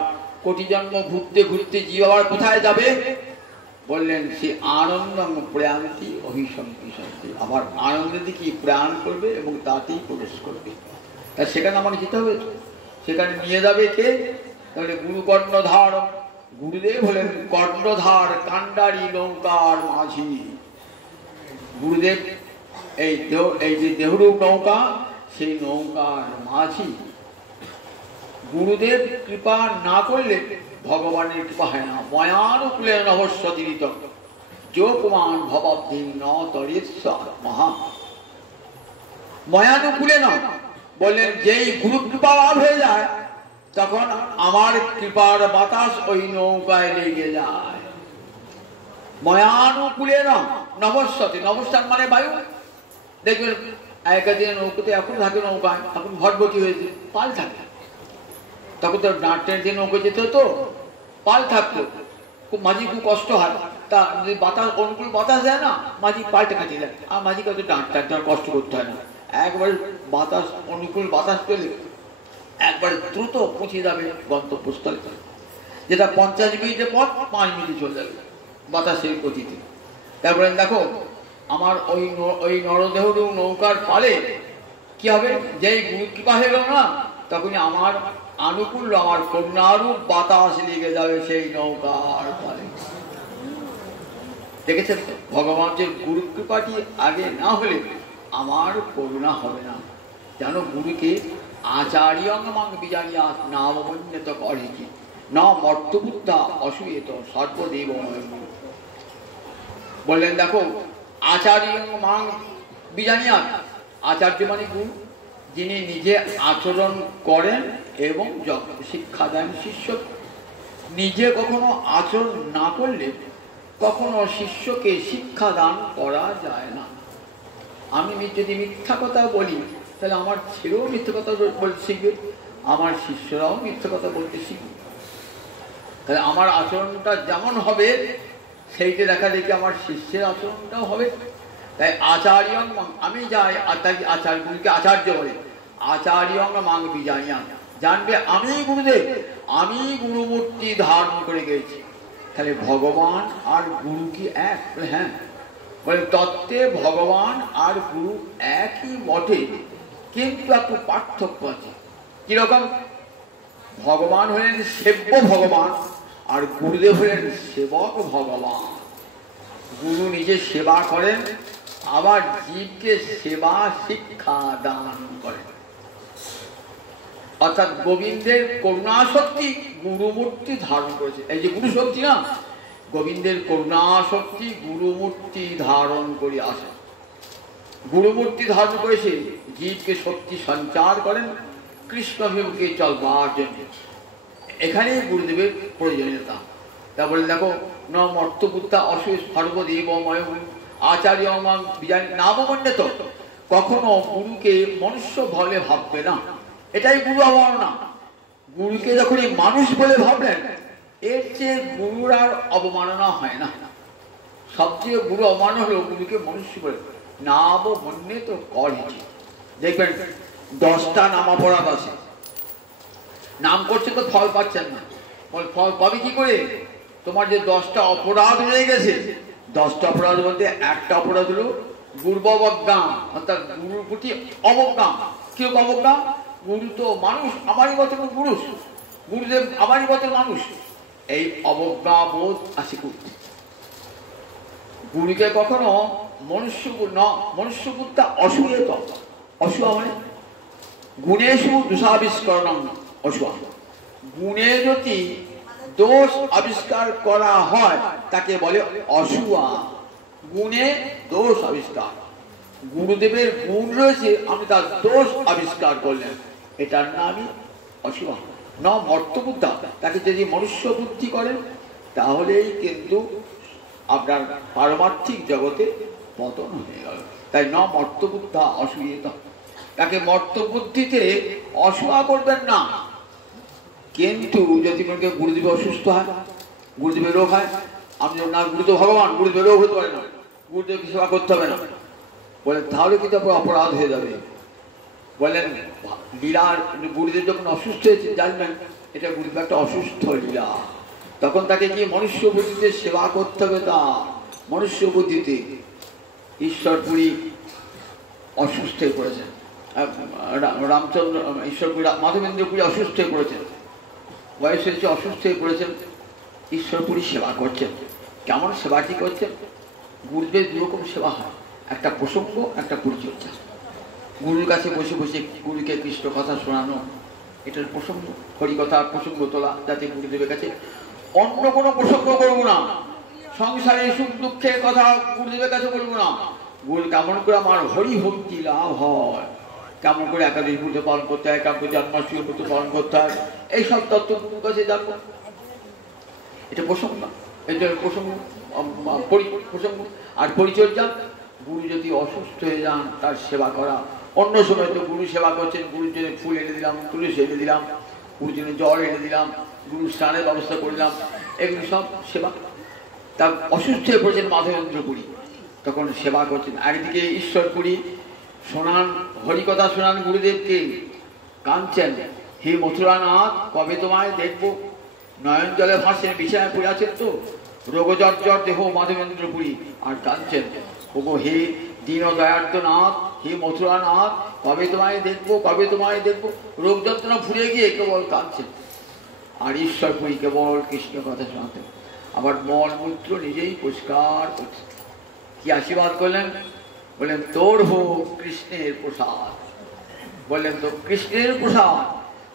কোটি জন্ম ঘুরতে ঘুরতে জীব আবার কোথায় যাবে? বললেন সে আনন্দ প্রাণটি অভিসন্ধি শান্তি, আবার আনন্দের দিকে প্রাণ করবে এবং তাতেই প্রবেশ করবে। তা সেখানে আমার যেতে হবে, সেখানে নিয়ে যাবে কে? তাহলে গুরু কর্ণধার। গুরুদেব হলেন কর্ণধার কান্ডারি নৌকার মাঝি। গুরুদেব এই যে দেহরূপ নৌকা, সেই নৌকার মাঝি। গুরুদেব কৃপা না করলে ভগবানের কৃপা হয় না। ময়ানুকূলে নভস্বতীরিত যোগমান ভবাব্ধি ন তরেশ্বর মহা। ময়ানুকূলে না বললেন যেই গুরু কৃপা লাভ হয়ে যায়, তখন আমার কৃপার বাতাস ওই নৌকায় লেগে যায়। ময়ানুকূলে না নভস্বতী, নভস্থান মানে বায়ু। দেখবেন আগেকার দিনে নৌকাতে এখন থাকে নৌকায়, এখন ভটভটি হয়েছে, পাল থাকে। তখন তো ডাঁট টেনে দিয়ে নৌকা যেতে হতো, পাল থাকতো, খুব মাঝি খুব কষ্ট হয়। তা যদি বাতাস অনুকূল বাতাস দেয় না, মাঝি পাল্টে কাটিয়ে দেয়, আর মাঝিকে হয়তো ডাঁট টাঁটতে কষ্ট করতে হয় না। একবারে বাতাস অনুকূল বাতাস পেলে একবারে দ্রুত পৌঁছে যাবে গন্তব্যস্থলে, যেটা 50 মিনিটের পর 5 মিনিটে চলে যাবে বাতাসের গতিতে। তারপরে দেখো আমার ওই নরদেহরূপ নৌকার পালে কি হবে? যেই গুরু কৃপা হয়ে গেল না, তখনই আমার আনুকূল্য, আমার করুণারূপ বাতাস লেগে যাবে সেই নৌকার পালে। দেখেছেন ভগবান যে গুরু কৃপাটি আগে না হলে আমার করুণা হবে না। যেন গুরুকে আচার্যং মাং বিজানিয়া নামন্যত করেছি না মর্তবুদ্ধা অসূয়েত সর্বদেবময়। বললেন দেখো আচার্যং মাং বিজানিয়া, আচার্য মানে গুরু, যিনি নিজে আচরণ করেন এবং শিক্ষা দেন শিষ্য। নিজে কখনো আচরণ না করলে কখনো শিষ্যকে শিক্ষা দান করা যায় না। আমি যদি মিথ্যা কথা বলি, তাহলে আমার ছেলেও মিথ্যা কথা বলতে শিখবে, আমার শিষ্যরাও মিথ্যা কথা বলতে শিখবে। তাহলে আমার আচরণটা যেমন হবে, সেইটা দেখা দেখি আমার শিষ্যের আচরণটাও হবে। তাই আচার্যং আমি যাই, আচার্য গুরুকে আচার্য বলে, আচার্যং মাং বিজানিয়া, জানবে আমি গুরুদেব, আমি গুরুমূর্তি ধারণ করে গেছি। তাহলে ভগবান আর গুরু কি এক? হ্যাঁ, বলে তত্ত্বে ভগবান আর গুরু একই বটে, কিন্তু একটু পার্থক্য আছে। কিরকম? ভগবান হলেন সেব্য ভগবান, আর গুরুদেব হলেন সেবক ভগবান। গুরু নিজে সেবা করেন, আবার জীবকে সেবা শিক্ষা দান করেন। অর্থাৎ গোবিন্দের করুণা শক্তি গুরুমূর্তি ধারণ করেছে। এই যে গুরু শক্তি না, গোবিন্দের করুণা শক্তি গুরুমূর্তি ধারণ করে আসে। গুরুমূর্তি ধারণ করেছে, জীবকে শক্তি সঞ্চার করেন কৃষ্ণভিমুখে চলবার জন্য। এখানেই গুরুদেবের প্রয়োজনীয়তা। তারপরে দেখো ন মর্তবুদ্ধা অসুখ সর্বদেবময় আচার্য নামমন্যত, কখনো গুরুকে মনুষ্য বলে ভাববে না, এটাই গুরু অবমাননা। গুরুকে যখনই মানুষ বলে ভাবলেন, এর চেয়ে গুরুর আর অবমাননা হয় না। সবচেয়ে গুরু অবমাননা হলো গুরুকে মনুষ্য বলে নামমন্যত করেছে। দেখবেন 10টা নাম অপরাধ আছে, নাম করছে তো ফল পাচ্ছেন না। ফল পাবে কি করে? তোমার যে 10টা অপরাধ হয়ে গেছে, 10টা অপরাধ বলতে একটা অপরাধ হলো গুরুবজ্ঞান, অর্থাৎ গুরুর প্রতি অবজ্ঞা। কিরকম অবজ্ঞা? গুরু তো মানুষ, আমারই মতন পুরুষ, গুরুদেব আমারই মতন মানুষ, এই অবজ্ঞা বোধ আছে করতে। গুরুকে কখনো মনুষ্যবুদ্ধা অসূয়েত, অসূয়া মানে গুণেশু দোষাবিষ্করণ, অসূয়া। গুণে যদি দোষ আবিষ্কার করা হয় তাকে বলে অসূয়া। গুণে দোষ আবিষ্কার, গুরুদেবের গুণ রয়েছে, আমি তার দোষ আবিষ্কার করলেন, এটার নামই অসূয়া। ন মর্তবুদ্ধা, তাকে যদি মনুষ্য বুদ্ধি করেন তাহলেই কিন্তু আপনার পারমার্থিক জগতে পতন হয়ে গেল। তাই ন মর্তবুদ্ধা অসূয়েত, তাকে মর্তবুদ্ধিতে অসূয়া করবেন না। কিন্তু যদি মনে গুরুদেব অসুস্থ হয়, গুরুদেবের রোগ হয়, আমি না গুরুদেব ভগবান, গুরুদেবের রোগ হতে পারে না, গুরুদেবকে সেবা করতে হবে না, বলেন তাহলে কিন্তু আপনার অপরাধ হয়ে যাবে। বলেন লীলার গুরুদেব যখন অসুস্থ হয়েছে জানবেন এটা গুরুদেব একটা অসুস্থ লীলা, তখন তাকে গিয়ে মনুষ্য বুদ্ধিতে সেবা করতে হবে। তা মনুষ্য বুদ্ধিতে ঈশ্বরপুরী অসুস্থ হয়ে পড়েছেন, রামচন্দ্র ঈশ্বরপুরী মাধবেন্দ্রপুরী অসুস্থ হয়ে পড়েছেন, বয়স হয়েছে অসুস্থ হয়ে পড়েছেন, ঈশ্বরপুরী সেবা করছেন। কেমন সেবাটি করছেন? গুরুদেব দুরকম সেবা হয়, একটা প্রসঙ্গ, একটা পরিচর্যা। গুরুর কাছে বসে বসে গুরুকে কৃষ্ণ কথা শোনানো, এটার প্রসঙ্গ, হরিকথার প্রসঙ্গ তোলা, যাতে গুরুদেবের কাছে অন্য কোনো প্রসঙ্গ করবো না, সংসারে সুখ দুঃখের কথা গুরুদেবের কাছে বলবো না। গুরু কেমন করে আমার হরি ভক্তি লাভ হয়, কেমন করে একাদশী পুজো পালন করতে হয়, কেমন করে জন্মাষ্টমী পুজো পালন করতে হয়, এইসব তত্ত্ব গুরুর কাছে জানবো। এটা প্রসঙ্গ, এটা প্রসঙ্গ প্রসঙ্গ। আর পরিচর্যা, গুরু যদি অসুস্থ হয়ে যান তার সেবা করা। অন্য সময় তো গুরু সেবা করছেন, গুরুর জন্য ফুল এনে দিলাম, তুলসী এনে দিলাম, গুরুর জন্য জল এনে দিলাম, গুরু স্নানের ব্যবস্থা করলাম, এগুলো সব সেবা। তা অসুস্থ হয়ে পড়েছেন মাধবেন্দ্রপুরী, তখন সেবা করছেন। একদিকে ঈশ্বরপুরী শোনান, হরিকথা শোনান গুরুদেবকে, কাঁদছেন, হে মথুরানাথ কবে তোমায় দেখবো, নয়ন জলে ভাসেন, বিছানায় পড়ে আছেন তো, রোগজর্জর দেহ মাধবেন্দ্রপুরী, আর কাঁদছেন, ওগো হে দীন দয়ার্দ্রনাথ, হে মথুরানাথ কবে তোমায় দেখবো, কবে তোমায় দেখবো, রোগ যন্ত্রণা ভুলে গিয়ে কেবল কাঁদছেন। আর ঈশ্বরপুরী কেবল কৃষ্ণ কথা শোনাতেন, আবার মল মূত্র নিজেই পরিষ্কার করছে। কি আশীর্বাদ করলেন? বললেন তোর হোক কৃষ্ণের প্রসাদ। বললেন তো কৃষ্ণের প্রসাদ,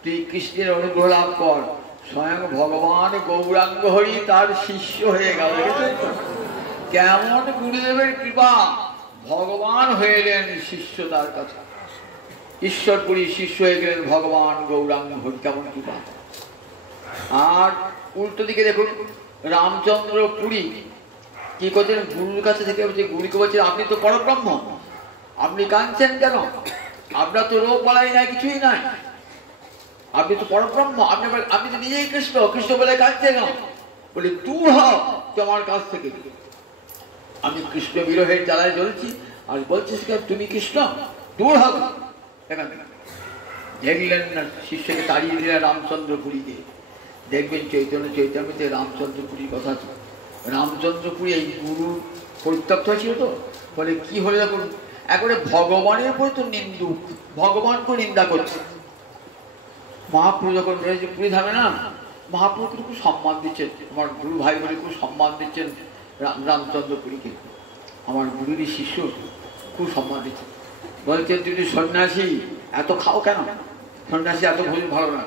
তুই কৃষ্ণের অনুগ্রহ লাভ কর। স্বয়ং ভগবান গৌরাঙ্গ হরি তার শিষ্য হয়ে গেল। কেমন গুরুদেবের কৃপা, ভগবান হয়ে এলেন শিষ্য তার কাছে। ঈশ্বরপুরী শিষ্য হয়ে গেলেন ভগবান গৌরাঙ্গ হরি, কেমন কৃপা। আর উল্টো দিকে দেখুন রামচন্দ্র পুরী কি করছেন, গুরুর কাছে থেকে বলছে, গুরুকে বলছেন আপনি তো পরব্রহ্ম, আপনি কাঁদছেন কেন, আপনার তো রোগ বলাই নাই, কিছুই নাই, আপনি তো পরব্রহ্ম, আপনি তো নিজেই কৃষ্ণ, কৃষ্ণ বলে কাঁদছেন কেন? বলে দূর হও তোমার কাছ থেকে, আমি কৃষ্ণ বিরহের জ্বালায় জ্বলছি আর বলছিস কেন তুমি কৃষ্ণ, দূর হও এখান থেকে। দেখলেন না শিষ্যকে তাড়িয়ে দিলেন রামচন্দ্রপুরীকে। দেখবেন চৈতন্য চৈতন্যতে রামচন্দ্রপুরীর কথা, রামচন্দ্রপুরী এই গুরুর পরিত্যক্ত হয়েছিল তো, বলে কি হলে দেখুন একবারে ভগবানের উপরে তো নিন্দুক, ভগবানকে নিন্দা করছে। মহাপ্রভু যখন রয়েছে পুরী ধামে না, মহাপ্রভুকে খুব সম্মান দিচ্ছেন, আমার গুরু ভাই বলে খুব সম্মান দিচ্ছেন রামচন্দ্রপুরীকে, আমার গুরুরই শিষ্য, খুব সম্মান দিচ্ছেন। বলছেন তুমি সন্ন্যাসী এত খাও কেন, সন্ন্যাসী এত ভোজন ভালো না।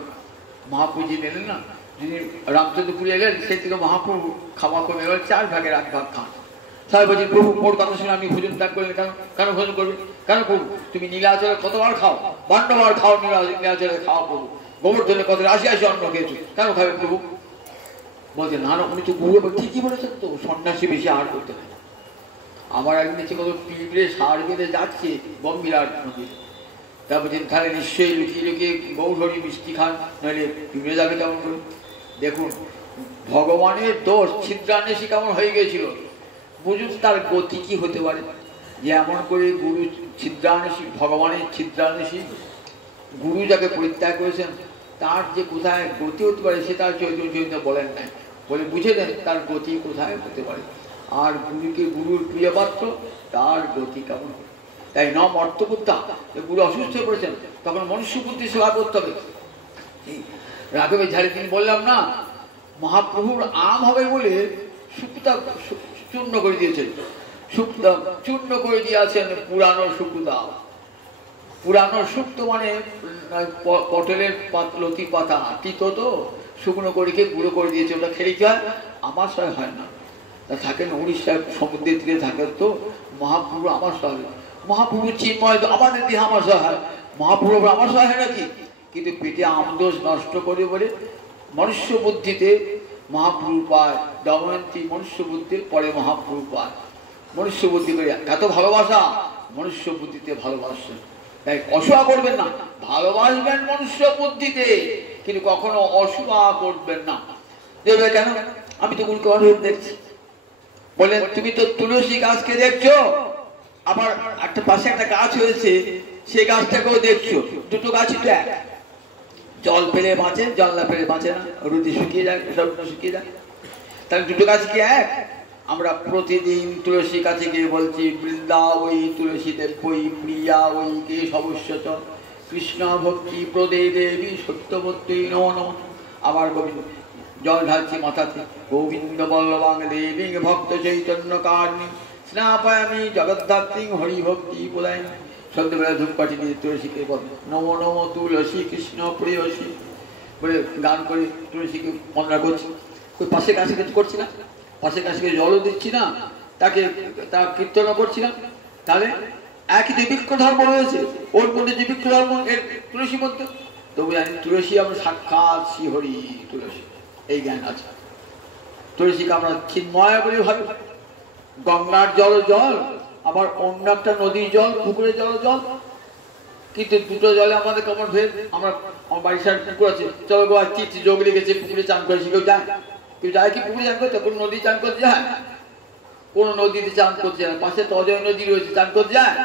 মহাপ্রভু যিনি এলেন না, যিনি রামচন্দ্রপুরী এলেন, সেই থেকে মহাপ্রভু খাওয়া কমে গেল, 4 ভাগের 1 ভাগ খান। সবাই বলছি প্রভু ওর কথা শুনে আপনি ভোজন ত্যাগ করলেন কেন, কেন ভোজন করবেন, কেন প্রভু তুমি নীলাচলে কতবার খাও, 52 বার খাও, নীলাচলে খাওয়া প্রভু, গোবর্ধনে কত 80 অন্ন খেয়েছো, কেন খাবে প্রভু? বলছে না না উনি তো গুরু ঠিকই বলেছেন তো, সন্ন্যাসী বেশি আহার করতে হয়। আমার একদিন নিচে কত পিঁপড়ে সার বেঁধে যাচ্ছে গম্ভীরার নদীতে, তা বলছেন তাহলে নিশ্চয়ই লুকিয়ে লুকিয়ে গৌরহরি মিষ্টি খান, নাহলে পিঁপড়ে যাবে কেমন করে। দেখুন ভগবানের দোষ, ছিদ্রান্বেষী কেমন হয়ে গিয়েছিল, বুঝুন তার গতি কি হতে পারে, যে এমন করে গুরু ছিদ্রান্বেষী, ভগবানের ছিদ্রান্বেষী গুরু যাকে পরিত্যাগ করেছেন তার যে কোথায় গতি হতে পারে সেটা চৈতন্য বলেন নাই, বলে বুঝে দেন তার গতি কোথায় হতে পারে। আর গুরুকে গুরুর প্রিয় পাত্র, তার গতি কেমন। তাই নম অর্থবুদ্ধা, গুরু অসুস্থ হয়ে পড়েছেন, তখন মনুষ্য বুদ্ধি সেবা করতে হবে। রাঘবের ঝাড়ে তিনি বললাম না, মহাপ্রভুর আম হবে বলে শুকুতা চূর্ণ করে দিয়েছেন, চূর্ণ করে দিয়েছেন পুরানো শুকুতা। পুরানো শুক্ত মানে পটলের লতি পাতা, তিতো তো, শুকনো করে গুঁড়ো করে দিয়েছে, ওটা খেলে কি হয়, আমাশয় হয় না। তা থাকেন উড়িষ্যার সমুদ্রের তীরে থাকেন তো, মহাপ্রভু আমাশয় হয়, মহাপ্রভু চিন্ময় তো আমাদের দিয়ে আমাশয় হয়, মহাপ্রভু আমাশয় হয় নাকি, কিন্তু পেটে আমদোষ নষ্ট করে বলে মনুষ্য বুদ্ধিতে মহাপ্রভু পায়, দময়ন্তী মনুষ্য বুদ্ধির পরে মহাপ্রভু পায়। মনুষ্য বুদ্ধি করে এত ভালোবাসা, মনুষ্য বুদ্ধিতে ভালোবাসা, তাই অসুয়া করবেন না, ভালোবাসবেন মনুষ্য বুদ্ধিতে, কিন্তু কখনো অসুয়া করবেন না। দেখবে কেন, আমি তো গুরুকে অনুরোধ দেখছি, বললেন তুমি তো তুলসী গাছকে দেখছো, আবার একটা পাশে একটা গাছ হয়েছে, সেই গাছটাকেও দেখছো, দুটো গাছই তো এক। জল পেলে বাঁচে, জল না পেলে বাঁচে না, রুটি শুকিয়ে যায়, রুটি শুকিয়ে যায়। তাহলে দুটো গাছ কি এক? আমরা প্রতিদিন তুলসী কাছে গিয়ে বলছি, বৃন্দা ওই তুলসী দেবই প্রিয়া ওই কে সবস্যত কৃষ্ণ ভক্তি প্রদে দেবী সত্যবতী নন। আবার গোবিন্দ জল ঢালছি মাথাতে, গোবিন্দ বল্লভাং দেবী ভক্ত চৈতন্য কারণী স্নাপায়ামি জগদ্ধাত্রী হরি ভক্তি প্রদায়। সন্ধ্যেবেলা ধূপকাঠি দিয়ে তুলসীকে বল নম নম তুলসী কৃষ্ণ প্রিয়সী বলে গান করে তুলসীকে বন্দনা করছি। ওই পাশে কাছে কিছু করছি না, পাশে কাছে জলও দিচ্ছি না, তাকে তার কীর্তনও করছি না। তাহলে একই যে বৃক্ষ ধর্ম রয়েছে, ওর মধ্যে যে বৃক্ষ ধর্ম এর তুলসী মধ্যে, তবু জানি তুলসী আমরা সাক্ষাৎ শ্রীহরি তুলসী, এই জ্ঞান আছে। তুলসীকে আমরা চিন্ময় বলে ভাবি। গঙ্গার জল জল, আবার অন্য একটা নদীর জল, পুকুরের জল জল, কিন্তু দুটো জলে আমাদের কেমন ভেদ। আমরা আমার বাড়ির সাইড পুকুর আছে, চলো গো চিঠি যোগ লেগেছে পুকুরে চান করে, কেউ যায়? কেউ যায় কি পুকুরে চান করতে? কোন নদী চান করতে যায়? কোন নদীতে চান করতে যায়? পাশে তো অজয় নদী রয়েছে, চান করতে যায়?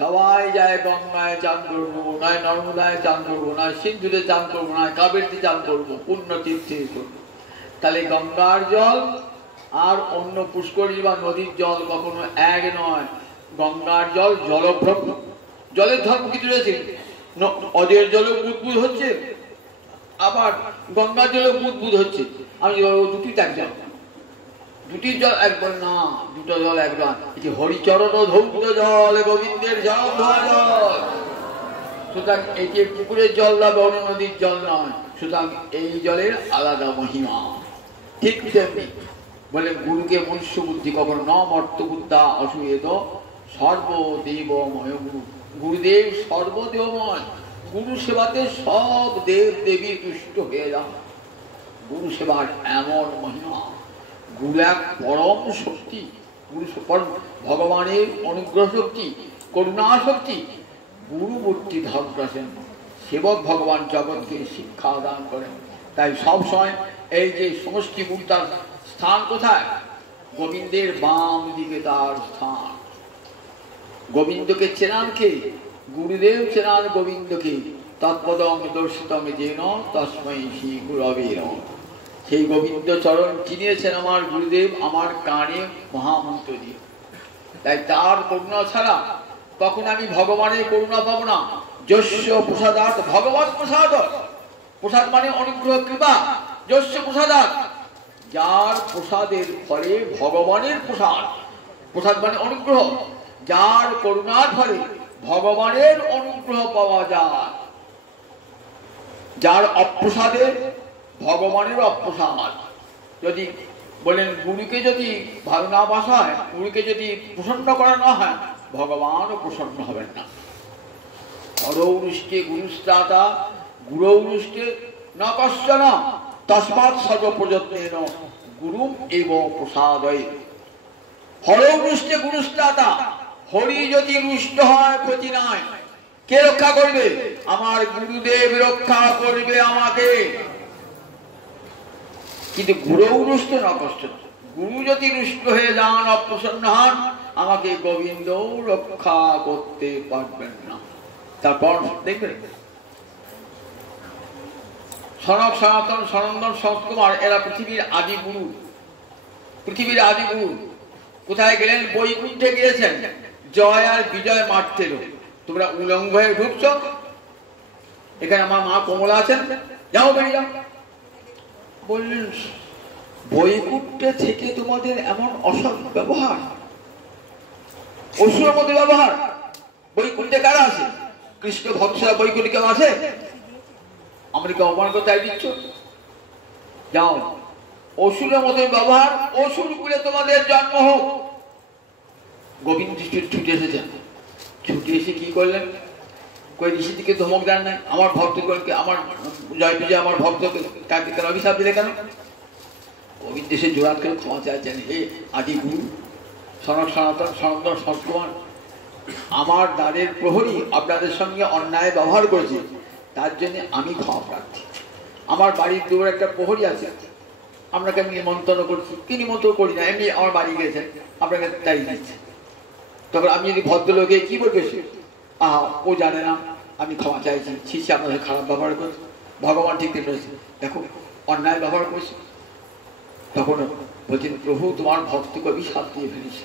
সবাই যায় গঙ্গায় চান করবো, নয় নর্মদায় চান করবো, নয় সিন্ধুতে চান করবো, নয় কাবেরীতে চান করবো, পুণ্য তীর্থে করবো। তাহলে গঙ্গার জল আর অন্য পুষ্করী বা নদীর জল কখনো এক নয়। গঙ্গার জল জলভ্রম, জলের ধর্ম কিছু রয়েছে। অজয়ের জলে বুদবুদ হচ্ছে, আবার গঙ্গার জলে বুদবুদ হচ্ছে। আমি দুটি এক জল, দুটির জল একবার না, দুটো জল একবার। এটি হরিচরণ ধৌত জল, গোবিন্দের জল জল। সুতরাং এটি পুকুরের জল না, বড় নদীর জল নয়। সুতরাং এই জলের আলাদা মহিমা। ঠিক তেমনি বলে গুরুকে মনুষ্য বুদ্ধি কখনো ন মর্তবুদ্ধা অসুয়েত সর্বদেবময় গুরু। গুরুদেব সর্বদেবময়, গুরু সেবাতে সব দেব দেবী তুষ্ট হয়ে যান। গুরু সেবার এমন মহিমা। গুরু এক পরম শক্তি, গুরু ভগবানের অনুগ্রহ শক্তি, করুণা শক্তি। গুরুমূর্তি ধর্ম করেন, সেবক ভগবান জগৎকে শিক্ষা দান করেন। তাই সব সময় এই যে সমষ্টি মুদ্রার স্থান কোথায়? গোবিন্দের বাম দিকে তার স্থান। গোবিন্দকে চেনান কে? গুরুদেব চেনান গোবিন্দকে। তৎপদং দর্শিতং যেন তস্मै শ্রী গুরবে নমঃ। সেই গোবিন্দ চরণ চিনিয়েছেন আমার গুরুদেব আমার কানে মহামন্ত্র দিয়ে। তাই তার করুণা ছাড়া তখন আমি ভগবানের করুণা পাবো না। যস্য প্রসাদাৎ ভগবৎ প্রসাদ, প্রসাদ মানে অনুগ্রহ কৃপা। যস্য প্রসাদাৎ, যার প্রসাদের ফলে ভগবানের প্রসাদ, প্রসাদ মানে অনুগ্রহ, যার করুণার ফলে ভগবানের অনুগ্রহ পাওয়া যায়। যার অপ্রসাদে ভগবানের অপ্রসাদ। যদি বলেন গুরুকে যদি ভালো না বাসা হয়, গুরুকে যদি প্রসন্ন করা না হয়, ভগবানও প্রসন্ন হবেন না। হরৌরুষ্টে গুরুস্ত্রাতা গুরৌরুষ্টে না কশ্চন তস্মাৎ সর্বপ্রযত্নেন গুরুম এব প্রসাদয়ে। হরৌরুষ্টে গুরুস্ত্রাতা, হরি যদি রুষ্ট হয় ক্ষতি নাই। কে রক্ষা করবে? আমার গুরুদেব রক্ষা করবে আমাকে। কিন্তু গুরুও রুষ্ট না কষ্ট, গুরু যদি রুষ্ট হয়ে যান, অপ্রসন্ন হন, আমাকে গোবিন্দও রক্ষা করতে পারবেন না। তারপর দেখবেন সনক সনাতন সনন্দন সনৎকুমার এরা পৃথিবীর আদি গুরু, পৃথিবীর আদি গুরু। কোথায় গেলেন? বৈকুণ্ঠে গিয়েছেন জয় আর বিজয় মারতে। তোমরা উলঙ্গ হয়ে ঢুকছ, এখানে আমার মা কমলা আছেন, যাও বেরিয়ে যাও। বললেন বৈকুণ্ঠে থেকে তোমাদের এমন অসৎ ব্যবহার, অসুরের মধ্যে ব্যবহার। বৈকুণ্ঠে কারা আছে? কৃষ্ণ ভক্তরা বৈকুণ্ঠে কেউ আছে? আমাদেরকে অপমান করতে দিচ্ছ, যাও। অসুরের মধ্যে ব্যবহার, অসুর কুলে তোমাদের জন্ম হোক। গোবিন্দ ছুটে এসেছেন, ছুটে এসে কি করলেন? কই ঋষিদিকে ধমক দেন নাই? আমার ভক্তগণকে, আমার জয় বিজয় আমার ভক্তকে কাকে কেন অভিশাপ দিলে কেন? গোবিন্দ এসে জোড়াত করে ক্ষমা চাইছেন, হে আদি গুরু সনক সনাতন সনন্দন সৎকুমার, আমার দ্বারের প্রহরী আপনাদের সঙ্গে অন্যায় ব্যবহার করেছে, তার জন্য আমি ক্ষমা প্রার্থী। আমার বাড়ির দূরে একটা প্রহরী আছে, আপনাকে আমি নিমন্ত্রণ করছি। কি নিমন্ত্রণ করি না, এমনি আমার বাড়ি গেছেন, আপনাকে তাই দিচ্ছে। তখন আমি যদি ভদ্রলোকে কি বলবে, সে আহা ও জানে না, আমি ক্ষমা চাইছি, ছিছি আপনাদের খারাপ ব্যবহার করছে, ভগবান ঠিক করেছে, দেখো অন্যায় ব্যবহার করছে। তখন বলছেন প্রভু তোমার ভক্তকে আমি সাথ দিয়ে ফেলেছি।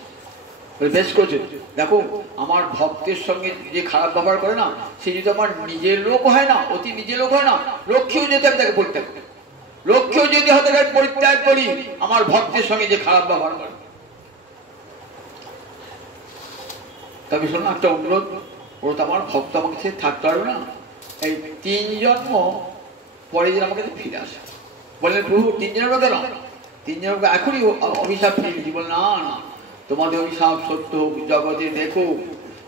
বেশ করছে, দেখো আমার ভক্তের সঙ্গে যে খারাপ ব্যবহার করে না, সে যদি আমার নিজের লোক হয় না, অতি নিজের লোক হয় না, লক্ষ্যেও যদি আমি তাকে পরিত্যাগ করি, লক্ষ্যেও যদি হয়তো পরিত্যাগ করি, আমার ভক্তের সঙ্গে যে খারাপ ব্যবহার করে। তবে শোনো একটা অনুরোধ, ও তো আমার ভক্ত, আমাকে সে থাকতে পারবে না, এই 3 জন্ম পরে যে আমাকে ফিরে আসে। বললেন প্রভু 3 জন্ম কেন? 3 জন্ম এখনই অভিশাপ ফিরে গেছি। বল না না, তোমাদের অভিশাপ সত্য হোক, জগতে দেখো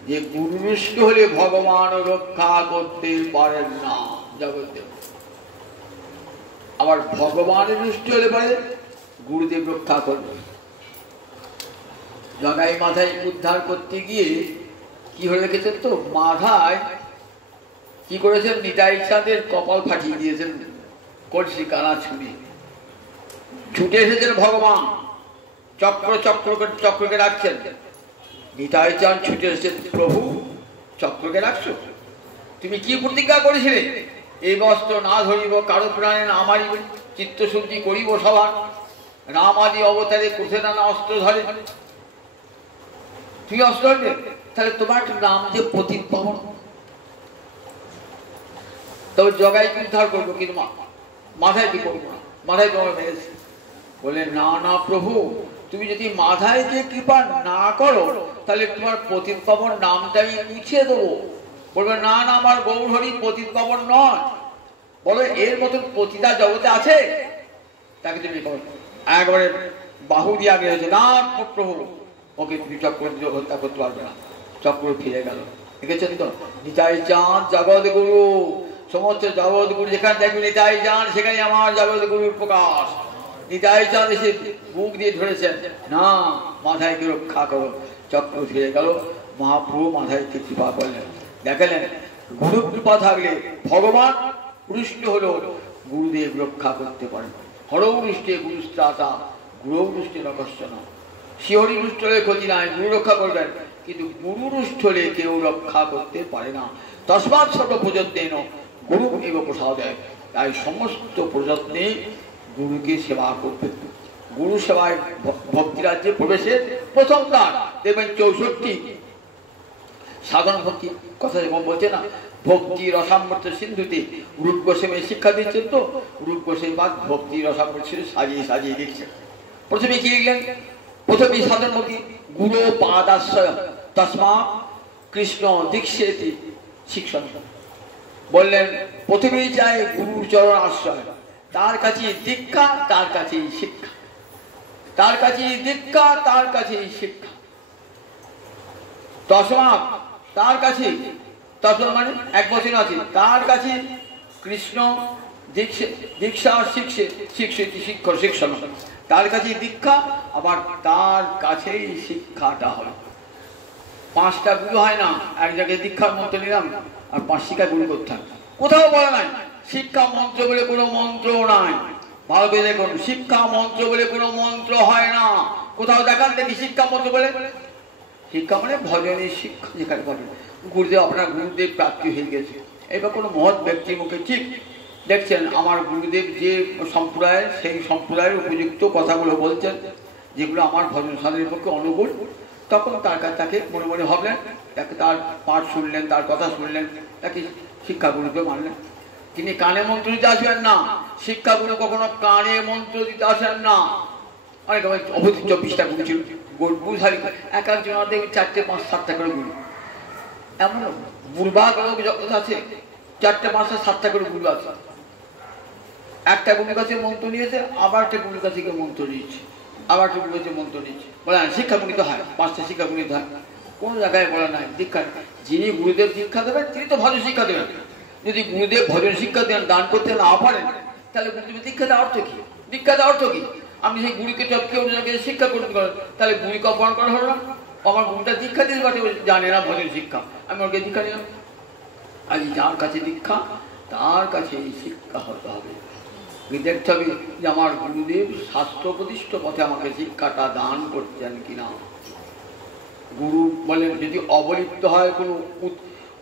যে গুরুনিষ্ঠ হলে ভগবান রক্ষা করতে পারেন না জগতে, আবার ভগবানের নিষ্ঠ হলে পারে গুরুদেব রক্ষা করবে। জগাই মাথায় উদ্ধার করতে গিয়ে কি হয়ে রেখেছেন তো, মাথায় কি করেছেন, নিতাই চাঁদের কপাল ফাটিয়ে দিয়েছেন কলসি কানা ছুঁড়ে। ছুটে এসেছেন ভগবান, চক্রকে রাখছেন। নিতাই চাঁদ ছুটে এসেছেন, প্রভু চক্রকে রাখছো, তুমি কি প্রতিজ্ঞা করেছিলে, এই বস্ত্র না ধরিব, কারো প্রাণে না মারিব, চিত্তশুদ্ধি করিব সবার, রাম আদি অবতারে কোথে না অস্ত্র ধরে, তুমি অস্ত্র ধরবে, তাহলে তোমার নাম যে পতিত পাবন, তবে জগাই উদ্ধার করবো, কিন্তু মাথায় কি করবো না, মাথায় তোমার মেরেছে। বলে না না প্রভু, তুমি যদি মাথায় যে কৃপা না করো, তাহলে তোমার পতিত পাবন নামটা আমি মুছিয়ে দেবো। বলবে না না, আমার গৌরহরি পতিত পাবন নয়। বলে এর মতন পতিতা জগতে আছে, তাকে তুমি একবারে বাহু দিয়ে আগে হয়েছে, না প্রভু ওকে তুমি চক্র হত্যা করতে পারবে না। চক্র ফিরে গেল। দেখেছেন তো, নিতাই চাঁদ জগৎ গুরু, সমস্ত জগৎ গুরু যেখানে দেখবে নিতাই চাঁদ, সেখানে আমার জগৎ গুরুর প্রকাশ। নিতাই চাঁদ এসে বুক দিয়ে ধরেছেন, না মাথায় কি রক্ষা করো। চক্র ফিরে গেল, মহাপ্রভু মাথায় কৃপা করলেন। দেখালেন গুরু কৃপা থাকলে ভগবান পুরুষ্ট হলো, গুরুদেব রক্ষা করতে পারেন। হরৌষ্টে গুরুস্ত্রাতা, গুরুষ্টে নকশন। শিহরি রুষ্ট হলে ক্ষতি নাই, গুরু রক্ষা করবেন, কিন্তু গুরু রুষ্ট হলে কেউ রক্ষা করতে পারে না। তসমাৎ সর্ব প্রযত্নেন গুরু এব প্রসাদে। তাই সমস্ত প্রযত্নে গুরুকে সেবা করতে। গুরু সেবায় ভক্তিরাজ্যে প্রবেশের প্রথম দ্বার দেখবেন 64 সাধন ভক্তি কথা যেমন বলছে না, ভক্তি রসামৃত সিন্ধুতে রূপ গোস্বামী শিক্ষা দিচ্ছেন। তো রূপ গোস্বামী বাদ ভক্তি রসামৃত সিন্ধু সাজিয়ে সাজিয়ে দিচ্ছেন। প্রথমে কি লিখলেন, প্রথমে সাধন ভক্তি গুরু পাদাশ্রয় তসমা কৃষ্ণ দীক্ষেতি শিক্ষণ। বললেন প্রথমেই চাই গুরুর চরণ আশ্রয়, তার কাছে দীক্ষা, তার কাছেই শিক্ষা, তার কাছে দীক্ষা, তার কাছেই শিক্ষা। তসমাৎ তার কাছে, তসমাৎ মানে 1 বছর আছে, তার কাছে কৃষ্ণ দীক্ষা শিক্ষিত শিক্ষণ, তার কাছে দীক্ষা, আবার তার কাছেই শিক্ষাটা হয়। 5টা গুরু হয় না, এক জায়গায় দীক্ষার মন্ত্র নিলাম আর 5 শিক্ষা গুরু করতে হয়, কোথাও বলা নাই। শিক্ষা মন্ত্র বলে কোনো মন্ত্র নাই, ভালো করে দেখুন, শিক্ষা মন্ত্র বলে কোনো মন্ত্র হয় না। কোথাও দেখান দেখি শিক্ষা মন্ত্র বলে। শিক্ষা মানে ভজনের শিক্ষা, যেখানে বলেন গুরুদেব আপনার গুরুদেব প্রাপ্তি হয়ে গেছে, এবার কোনো মহৎ ব্যক্তির মুখে ঠিক দেখছেন আমার গুরুদেব যে সম্প্রদায়, সেই সম্প্রদায়ের উপযুক্ত কথাগুলো বলছেন, যেগুলো আমার ভজন সাধনের পক্ষে অনুকূল, তখন তাকে মনে মনে ভাবলেন, তাকে তার পাঠ শুনলেন, তার কথা শুনলেন, তাকে শিক্ষাগুরুকে মানলেন। তিনি কানে মন্ত্র দিতে আসবেন না, শিক্ষাগুরু কখনো কানে মন্ত্র দিতে আসেন না। অনেক অবধি 24টা গুরু ছিল, গুরুধারী এক একজন 4টে 5 7টা করে গুরু। এমন বুড়বাগ লোক জগৎ আছে, 4টে 5টা 7টা করে গুরু আছে। একটা গুরুর কাছে মন্ত্র নিয়েছে, আবার একটা গুরুর কাছে মন্ত্র নিয়েছে, আবার একটা গুরুর কাছে মন্ত্র নিয়েছে। বলে শিক্ষাগুণিত হয়, 5টা শিক্ষাগুণিত হয়, কোনো জায়গায় বলা নাই। দীক্ষা যিনি গুরুদেব শিক্ষা দেবেন তিনি তো ভজন শিক্ষা দেবেন। যদি গুরুদেব ভজন শিক্ষা দেন, দান করতে না পারেন, তাহলে গুরুদেবের দীক্ষা দেওয়ার অর্থ কি? দীক্ষা দেওয়ার অর্থ কি? আপনি সেই গুরুকে কেউ শিক্ষা করতে পারেন, তাহলে গুরুকে অপমান করা হলো না। আমার গুরুটা দীক্ষা দিতে পারে, জানে না ভজন শিক্ষা, আমি ওকে দীক্ষা দিলাম। আজ যার কাছে দীক্ষা, তার কাছে এই শিক্ষা হতে হবে। দেখতে হবে যে আমার গুরুদেব শাস্ত্র প্রতিষ্ঠ পথে আমাকে শিক্ষাটা দান করছেন কিনা। গুরু বলেন যদি অবলিপ্ত হয় কোনো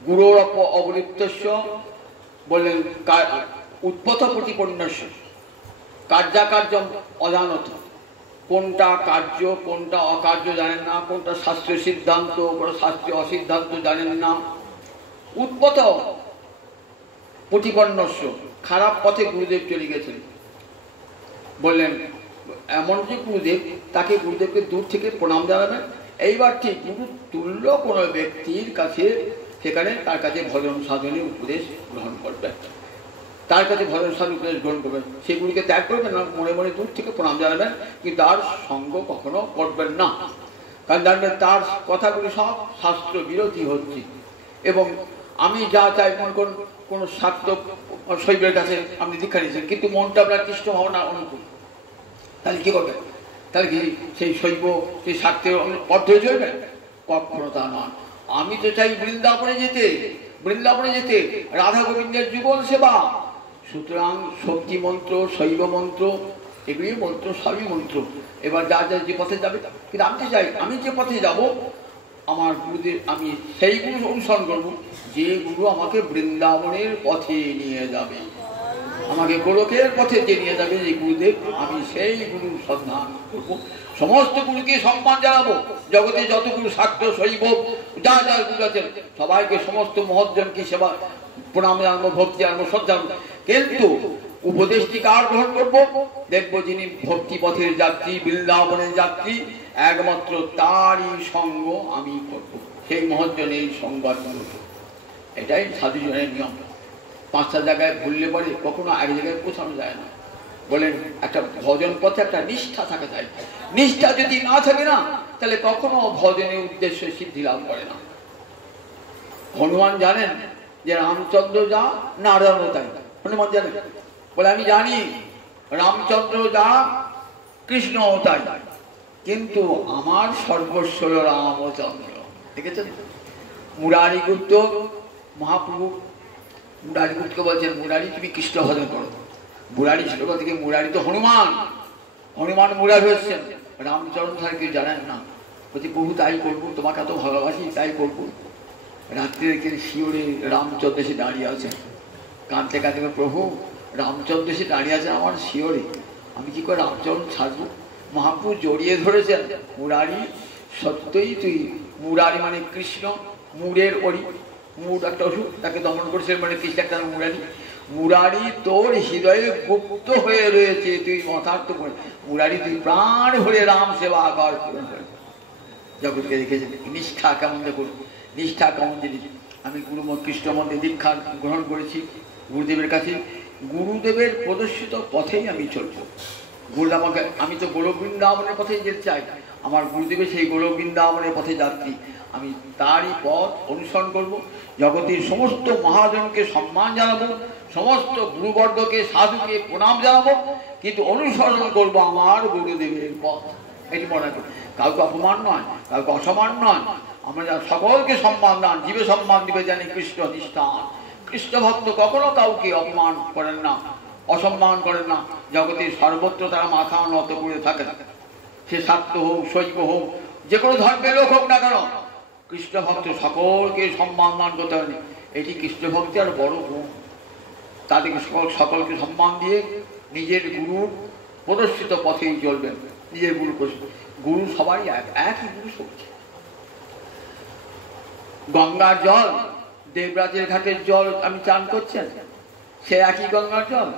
গুরুর অবলিপ্তস্য বললেন উৎপথ প্রতিপন্নস্য কার্যাকার্য অজানত, কোনটা কার্য কোনটা অকার্য জানেন না, কোনটা শাস্ত্রীয় সিদ্ধান্ত কোনটা শাস্ত্রীয় অসিদ্ধান্ত জানেন না। উৎপথ প্রতিপন্নস্য, খারাপ পথে গুরুদেব চলে গেছেন। বললেন এমন যে গুরুদেব, তাকে গুরুদেবকে দূর থেকে প্রণাম জানাবেন। এইবার ঠিক গুরু তুল্য কোনো ব্যক্তির কাছে সেখানে তার কাছে ভজন সাধনের উপদেশ গ্রহণ করবেন, তার কাছে ভজন সাধন উপদেশ গ্রহণ করবেন। সেগুলিকে ত্যাগ করবেন না, মনে মনে দূর থেকে প্রণাম জানাবেন, কিন্তু তার সঙ্গ কখনো করবেন না। কারণ জানবেন তার কথাগুলি সব শাস্ত্র বিরোধী হচ্ছে। এবং আমি যা চাই, মনে করুন কোনো শাক্ত শৈবের কাছে আপনি দীক্ষা নিয়েছেন, কিন্তু মনটা আপনার কৃষ্ণ ভাবনা অনুকূল, তাহলে কি করবেন? তাহলে কি সেই শৈব সেই শাক্তের অর্ধ হয়ে যাবেন? কখনো তা নয়। আমি তো চাই বৃন্দাবনে যেতে, রাধা গোবিন্দের যুগল সেবা। সুতরাং শক্তি মন্ত্র, শৈব মন্ত্র, এগুলি মন্ত্র সবই মন্ত্র। এবার যা যা যে পথে যাবে, কিন্তু আমি চাই আমি যে পথে যাব আমার গুরুদের আমি সেই গুরু অনুসরণ করবো, যে গুরু আমাকে বৃন্দাবনের পথে নিয়ে যাবে, আমাকে গোলকের পথে যে নিয়ে যাবে যে গুরুদেব, আমি সেই গুরুর সন্ধান করবো। সমস্ত গুরুকে সম্মান জানাবো, জগতে যত গুরু শাক্ত শৈব যা যা গুরু আছেন সবাইকে সমস্ত মহৎজনকে সেবা প্রণাম জানাবো, ভক্তি জানাবো, শ্রদ্ধা জানাবো। কিন্তু উপদেশটি কার গ্রহণ করবো? দেখবো যিনি ভক্তি পথের যাত্রী, বৃন্দাবনের যাত্রী, একমাত্র তারই সঙ্গ আমি করবো, সেই মহৎজনের সঙ্গ আমি করবো। এটাই সাধুজনের নিয়ম। পাঁচটা জায়গায় ভুললে পরে কখনো এক জায়গায় পৌঁছানো যায় না। বলেন একটা ভজন পথে একটা নিষ্ঠা থাকা যায়, নিষ্ঠা যদি না থাকে না তাহলে কখনো ভজনের উদ্দেশ্য সিদ্ধি লাভ করে না। হনুমান জানেন যে রামচন্দ্র যা নারায়ণ তাই, হনুমান জানেন, বলে আমি জানি রামচন্দ্র যা কৃষ্ণ তাই, কিন্তু আমার সর্বস্ব রামচন্দ্র। দেখেছেন মুরারি গুপ্ত মহাপ্রভু মুরারি গুপ্তকে বলছেন, মুরারি তুমি কৃষ্ণ ভজন করো। মুরারি শ্লোক থেকে মুরারি তো হনুমান মুরারি হচ্ছেন, রামচরণ স্যার কেউ জানেন না। বলছি প্রভু তাই করবো, তোমাকে এত ভালোবাসি তাই করবো। রাত্রে দেখে শিওরে রামচন্দ্র এসে দাঁড়িয়ে আছেন, কাঁদতে কাঁদতে প্রভু রামচন্দ্র এসে দাঁড়িয়ে আছেন আমার শিওরে, আমি কি করে রামচরণ ছাড়বো? মহাপ্রভু জড়িয়ে ধরেছেন, মুরারি সত্যই তুই, মুরারি মানে কৃষ্ণ, মুরের অরি, মুর একটা অসুখ, তাকে দমন করেছেন মানে কৃষ্ণ একটা মুরারি। মুরারি তোর হৃদয়ে গুপ্ত হয়ে রয়েছে, তুই মতার্থ করে মুরারি তুই প্রাণ ভরে রাম সেবা কর। জগৎকে দেখেছেন নিষ্ঠা কেমন, দেখুন নিষ্ঠা কেমন জিনিস। আমি কৃষ্ণ মন্দিরে দীক্ষা গ্রহণ করেছি গুরুদেবের কাছে, গুরুদেবের প্রদর্শিত পথেই আমি চলবো। গুরু আমাকে, আমি তো গোলক বৃন্দাবনের পথেই যেতে চাই, আমার গুরুদেবের সেই গোলক বৃন্দাবনের পথে যাত্রী, আমি তারই পথ অনুসরণ করব। জগতের সমস্ত মহাজনকে সম্মান জানাবো, সমস্ত গুরুবর্গকে সাধুকে প্রণাম জানাবো, কিন্তু অনুসরণ করব আমার গুরুদেবের পথ। এটি মনে করি, কাউকে অপমান নয়, কাউকে অসম্মান নয়, আমরা সকলকে সম্মান দান, জীবে সম্মান দিবে জানি কৃষ্ণ নিষ্ঠান। কৃষ্ণ ভক্ত কখনো কাউকে অপমান করেন না, অসম্মান করেন না। জগতের সর্বত্র তারা মাথা নত করে থাকে, সে শাক্ত হোক শৈব হোক যে কোনো ধর্মের লোক হোক না কেন, কৃষ্ণ ভক্ত সকলকে সম্মান দান করতে হবে। এটি কৃষ্ণ ভক্তি আর বড় গুণ। তাদেরকে সকলকে সম্মান দিয়ে নিজের গুরুর প্রদর্শিত পথেই চলবেন, নিজের গুরু সবারই একই গুরু শক্তি। গঙ্গার জল, দেবরাজের ঘাটের জল আমি চান করছেন, সে একই গঙ্গার জল।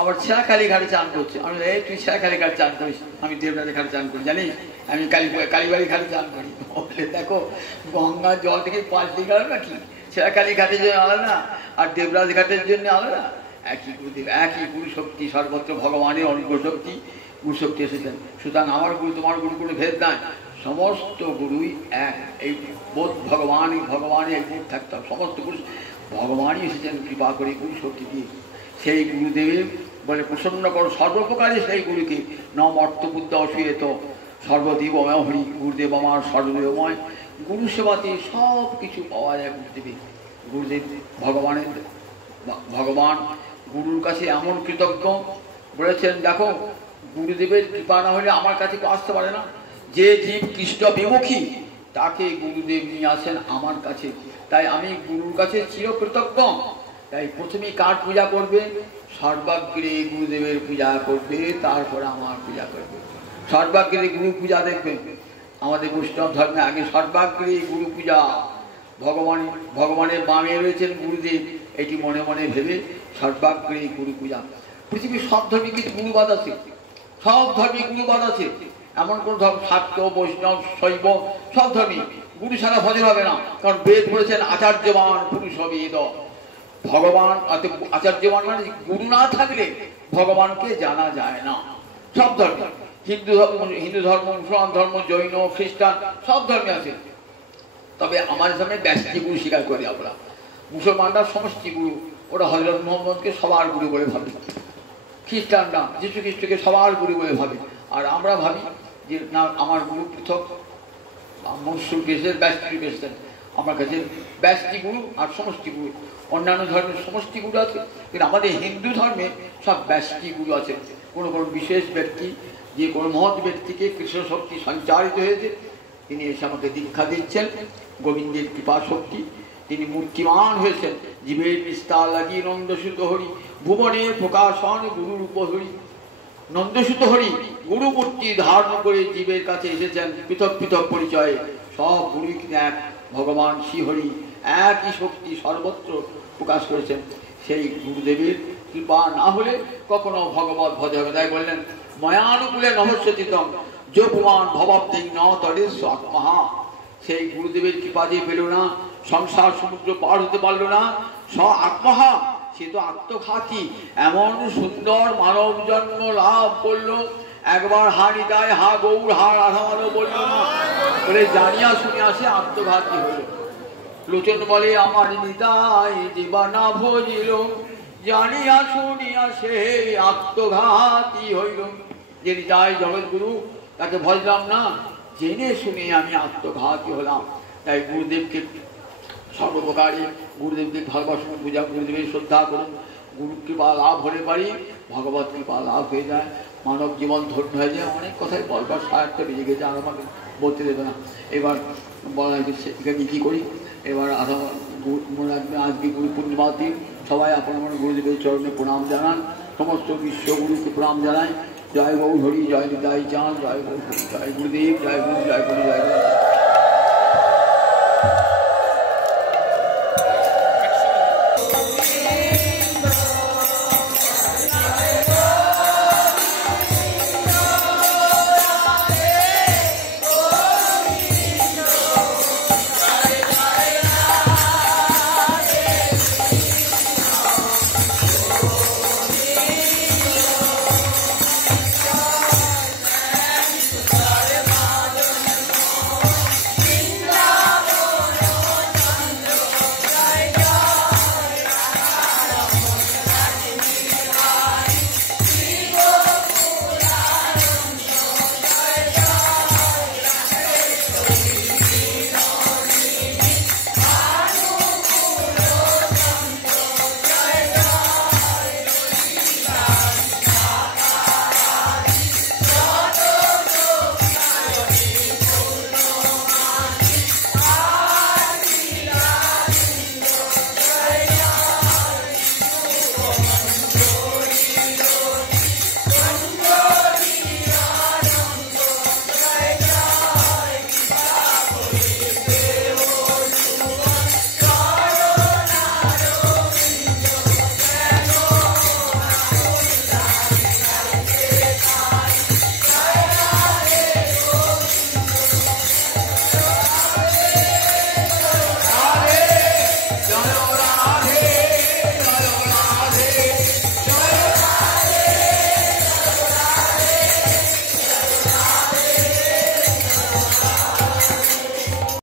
আবার ছেঁড়াখালি ঘাটে চান করছে, আমি এই তুই ছেঁড়াখালি ঘাটে চান করিস, আমি দেবরাজের ঘাটে চান করি, জানিস আমি কালীবাড়ি ঘাটে চান করি। বলে দেখো গঙ্গার জল থেকে পাল্টে গেল নাকি? ছেঁড়াখালি ঘাটের জন্য আলাদা আর দেবরাজ ঘাটের জন্য আলাদা, একই গুরুদেব, একই গুরু শক্তি, সর্বত্র ভগবানের অনুগ্রহ শক্তি, গুরু শক্তি এসেছেন। সুতরাং আমার গুরু তোমার গুরু কোনো ভেদ নাই, সমস্ত গুরুই এক। এই বোধ ভগবানই এক বোধ থাকতাম, সমস্ত গুরু ভগবানই এসেছেন কৃপা করে গুরু শক্তি দিয়ে। সেই গুরুদেবের বলে প্রসন্ন করো সর্বপ্রকারে সেই গুরুকে, নম অর্থবুদ্ধ অসুয়েত সর্বদেবময় হরি, গুরুদেব আমার সর্বদেবময়। গুরু সেবাতে সব কিছু পাওয়া যায় গুরুদেবে। গুরুদেব ভগবান গুরুর কাছে এমন কৃতজ্ঞ, বলেছেন দেখো গুরুদেবের কৃপা না হলে আমার কাছে কেউ আসতে পারে না। যে জীব কৃষ্ণ বিমুখী তাকে গুরুদেব নিয়ে আসেন আমার কাছে। তাই আমি গুরুর কাছে চিরকৃতজ্ঞ। তাই প্রথমে কার পূজা করবে? সর্বাগ্রে গুরুদেবের পূজা করবে, তারপরে আমার পূজা করবে। সর্বাগ্রে গুরু পূজা দেখবেন আমাদের বৈষ্ণব ধর্মে আগে সর্বাগ্রে গুরু পূজা। ভগবানের বামে রয়েছেন গুরুদেব, এটি মনে মনে ভেবে সর্বাগ্রে গুরু পূজা। পৃথিবীর সব ধর্মে কিন্তু গুরুবাদ আছে, সব ধর্মে গুরুবাদ আছে। এমন কোন ধর্ম, শাক্ত, বৈষ্ণব, শৈব, সব ধর্মে গুরু ছাড়া ভজন হবে না। কারণ বেদ বলেছেন আচার্যবান পুরুষ বেদ। ভগবান আচার্যবান মানে গুরু না থাকলে ভগবানকে জানা যায় না। সব ধর্ম, হিন্দু ধর্ম, মুসলমান ধর্ম, জৈন, খ্রিস্টান, সব ধর্মে আছে। তবে আমার সামনে ব্যষ্টি গুরু স্বীকার করি আমরা। মুসলমানরা সমষ্টি গুরু, ওরা হযরত মুহাম্মদকে সবার গুরু বলে ভাবে। খ্রিস্টানরা যীশু খ্রিস্টকে সবার গুরু বলে ভাবে। আর আমরা ভাবি যে না, আমার গুরু পৃথক, মনসুর বেশের ব্যষ্টি বেশের। আমার কাছে ব্যষ্টি গুরু আর সমষ্টি গুরু। অন্যান্য ধর্মের সমষ্টি গুরু আছে, কিন্তু আমাদের হিন্দু ধর্মে সব ব্যষ্টি গুরু আছে। কোনো কোনো বিশেষ ব্যক্তি, যে কোনো মহৎ ব্যক্তিকে কৃষ্ণ শক্তি সঞ্চারিত হয়েছে, তিনি এসে আমাকে দীক্ষা দিচ্ছেন। গোবিন্দের কৃপা শক্তি, তিনি মূর্তিমান হয়েছেন। জীবের বিস্তার লাগিয়ে নন্দসুত হরি, ভুবনের প্রকাশন গুরুর উপহরি। নন্দসুত হরি গুরু মূর্তি ধারণ করে জীবের কাছে এসেছেন পৃথক পৃথক পরিচয়ে। সব গুরু এক ভগবান শ্রীহরি, একই শক্তি সর্বত্র প্রকাশ করেছেন। সেই গুরুদেবের কৃপা না হলে কখনো ভগবত ভজ হবে। তাই বললেন ময়ানুকূলে নভস্যতিতম যোপমান ভবাব্দিং ন তরেস্ব আত্মহা। সেই গুরুদেবের কৃপা যে পেল না, সংসার সমুদ্র পার হতে পারল না, স আত্মহা, সে তো আত্মঘাতী। এমন সুন্দর মানব জন্ম লাভ করলো, একবার হা নিতাই, হা গৌর, হা রাধা মাধব বলল না, বলে জানিয়া শুনিয়া সে আত্মঘাতী হইল। লোচন বলে আমার নিতাই জীবানা ভজিল, জানিয়া শুনিয়া সে আত্মঘাতী হইল। যে নিতাই জগৎগুরু, তাকে ভজলাম না, জেনে শুনে আমি আত্মঘাতী হলাম। তাই গুরুদেবকে সর্বপ্রকারে গুরুদেবকে ভালোবাসুন, পূজা, গুরুদেবের শ্রদ্ধা করুন। গুরু কৃপা লাভ হলে পারি, ভগবত কৃপা লাভ হয়ে যায়, মানব জীবন ধন্য হয়ে যায়। অনেক কথাই বলবার সাহায্য বেজে গেছে, আর আমাকে বলতে দেবে না। এবার বলা এখানে কী করি, এবার মনে রাখবে আজকে গুরু পূর্ণিমার দিন। সবাই আপনার গুরুদেবের চরণে প্রণাম জানান, সমস্ত বিশ্বগুরুকে প্রণাম জানাই। জয় গৌর হরি, জয় নিতাই চাঁদ, জয় গৌর হরি, জয় গুরুদেব, জয় গুরু, জয় গুরু, জয় গুরু। রাধে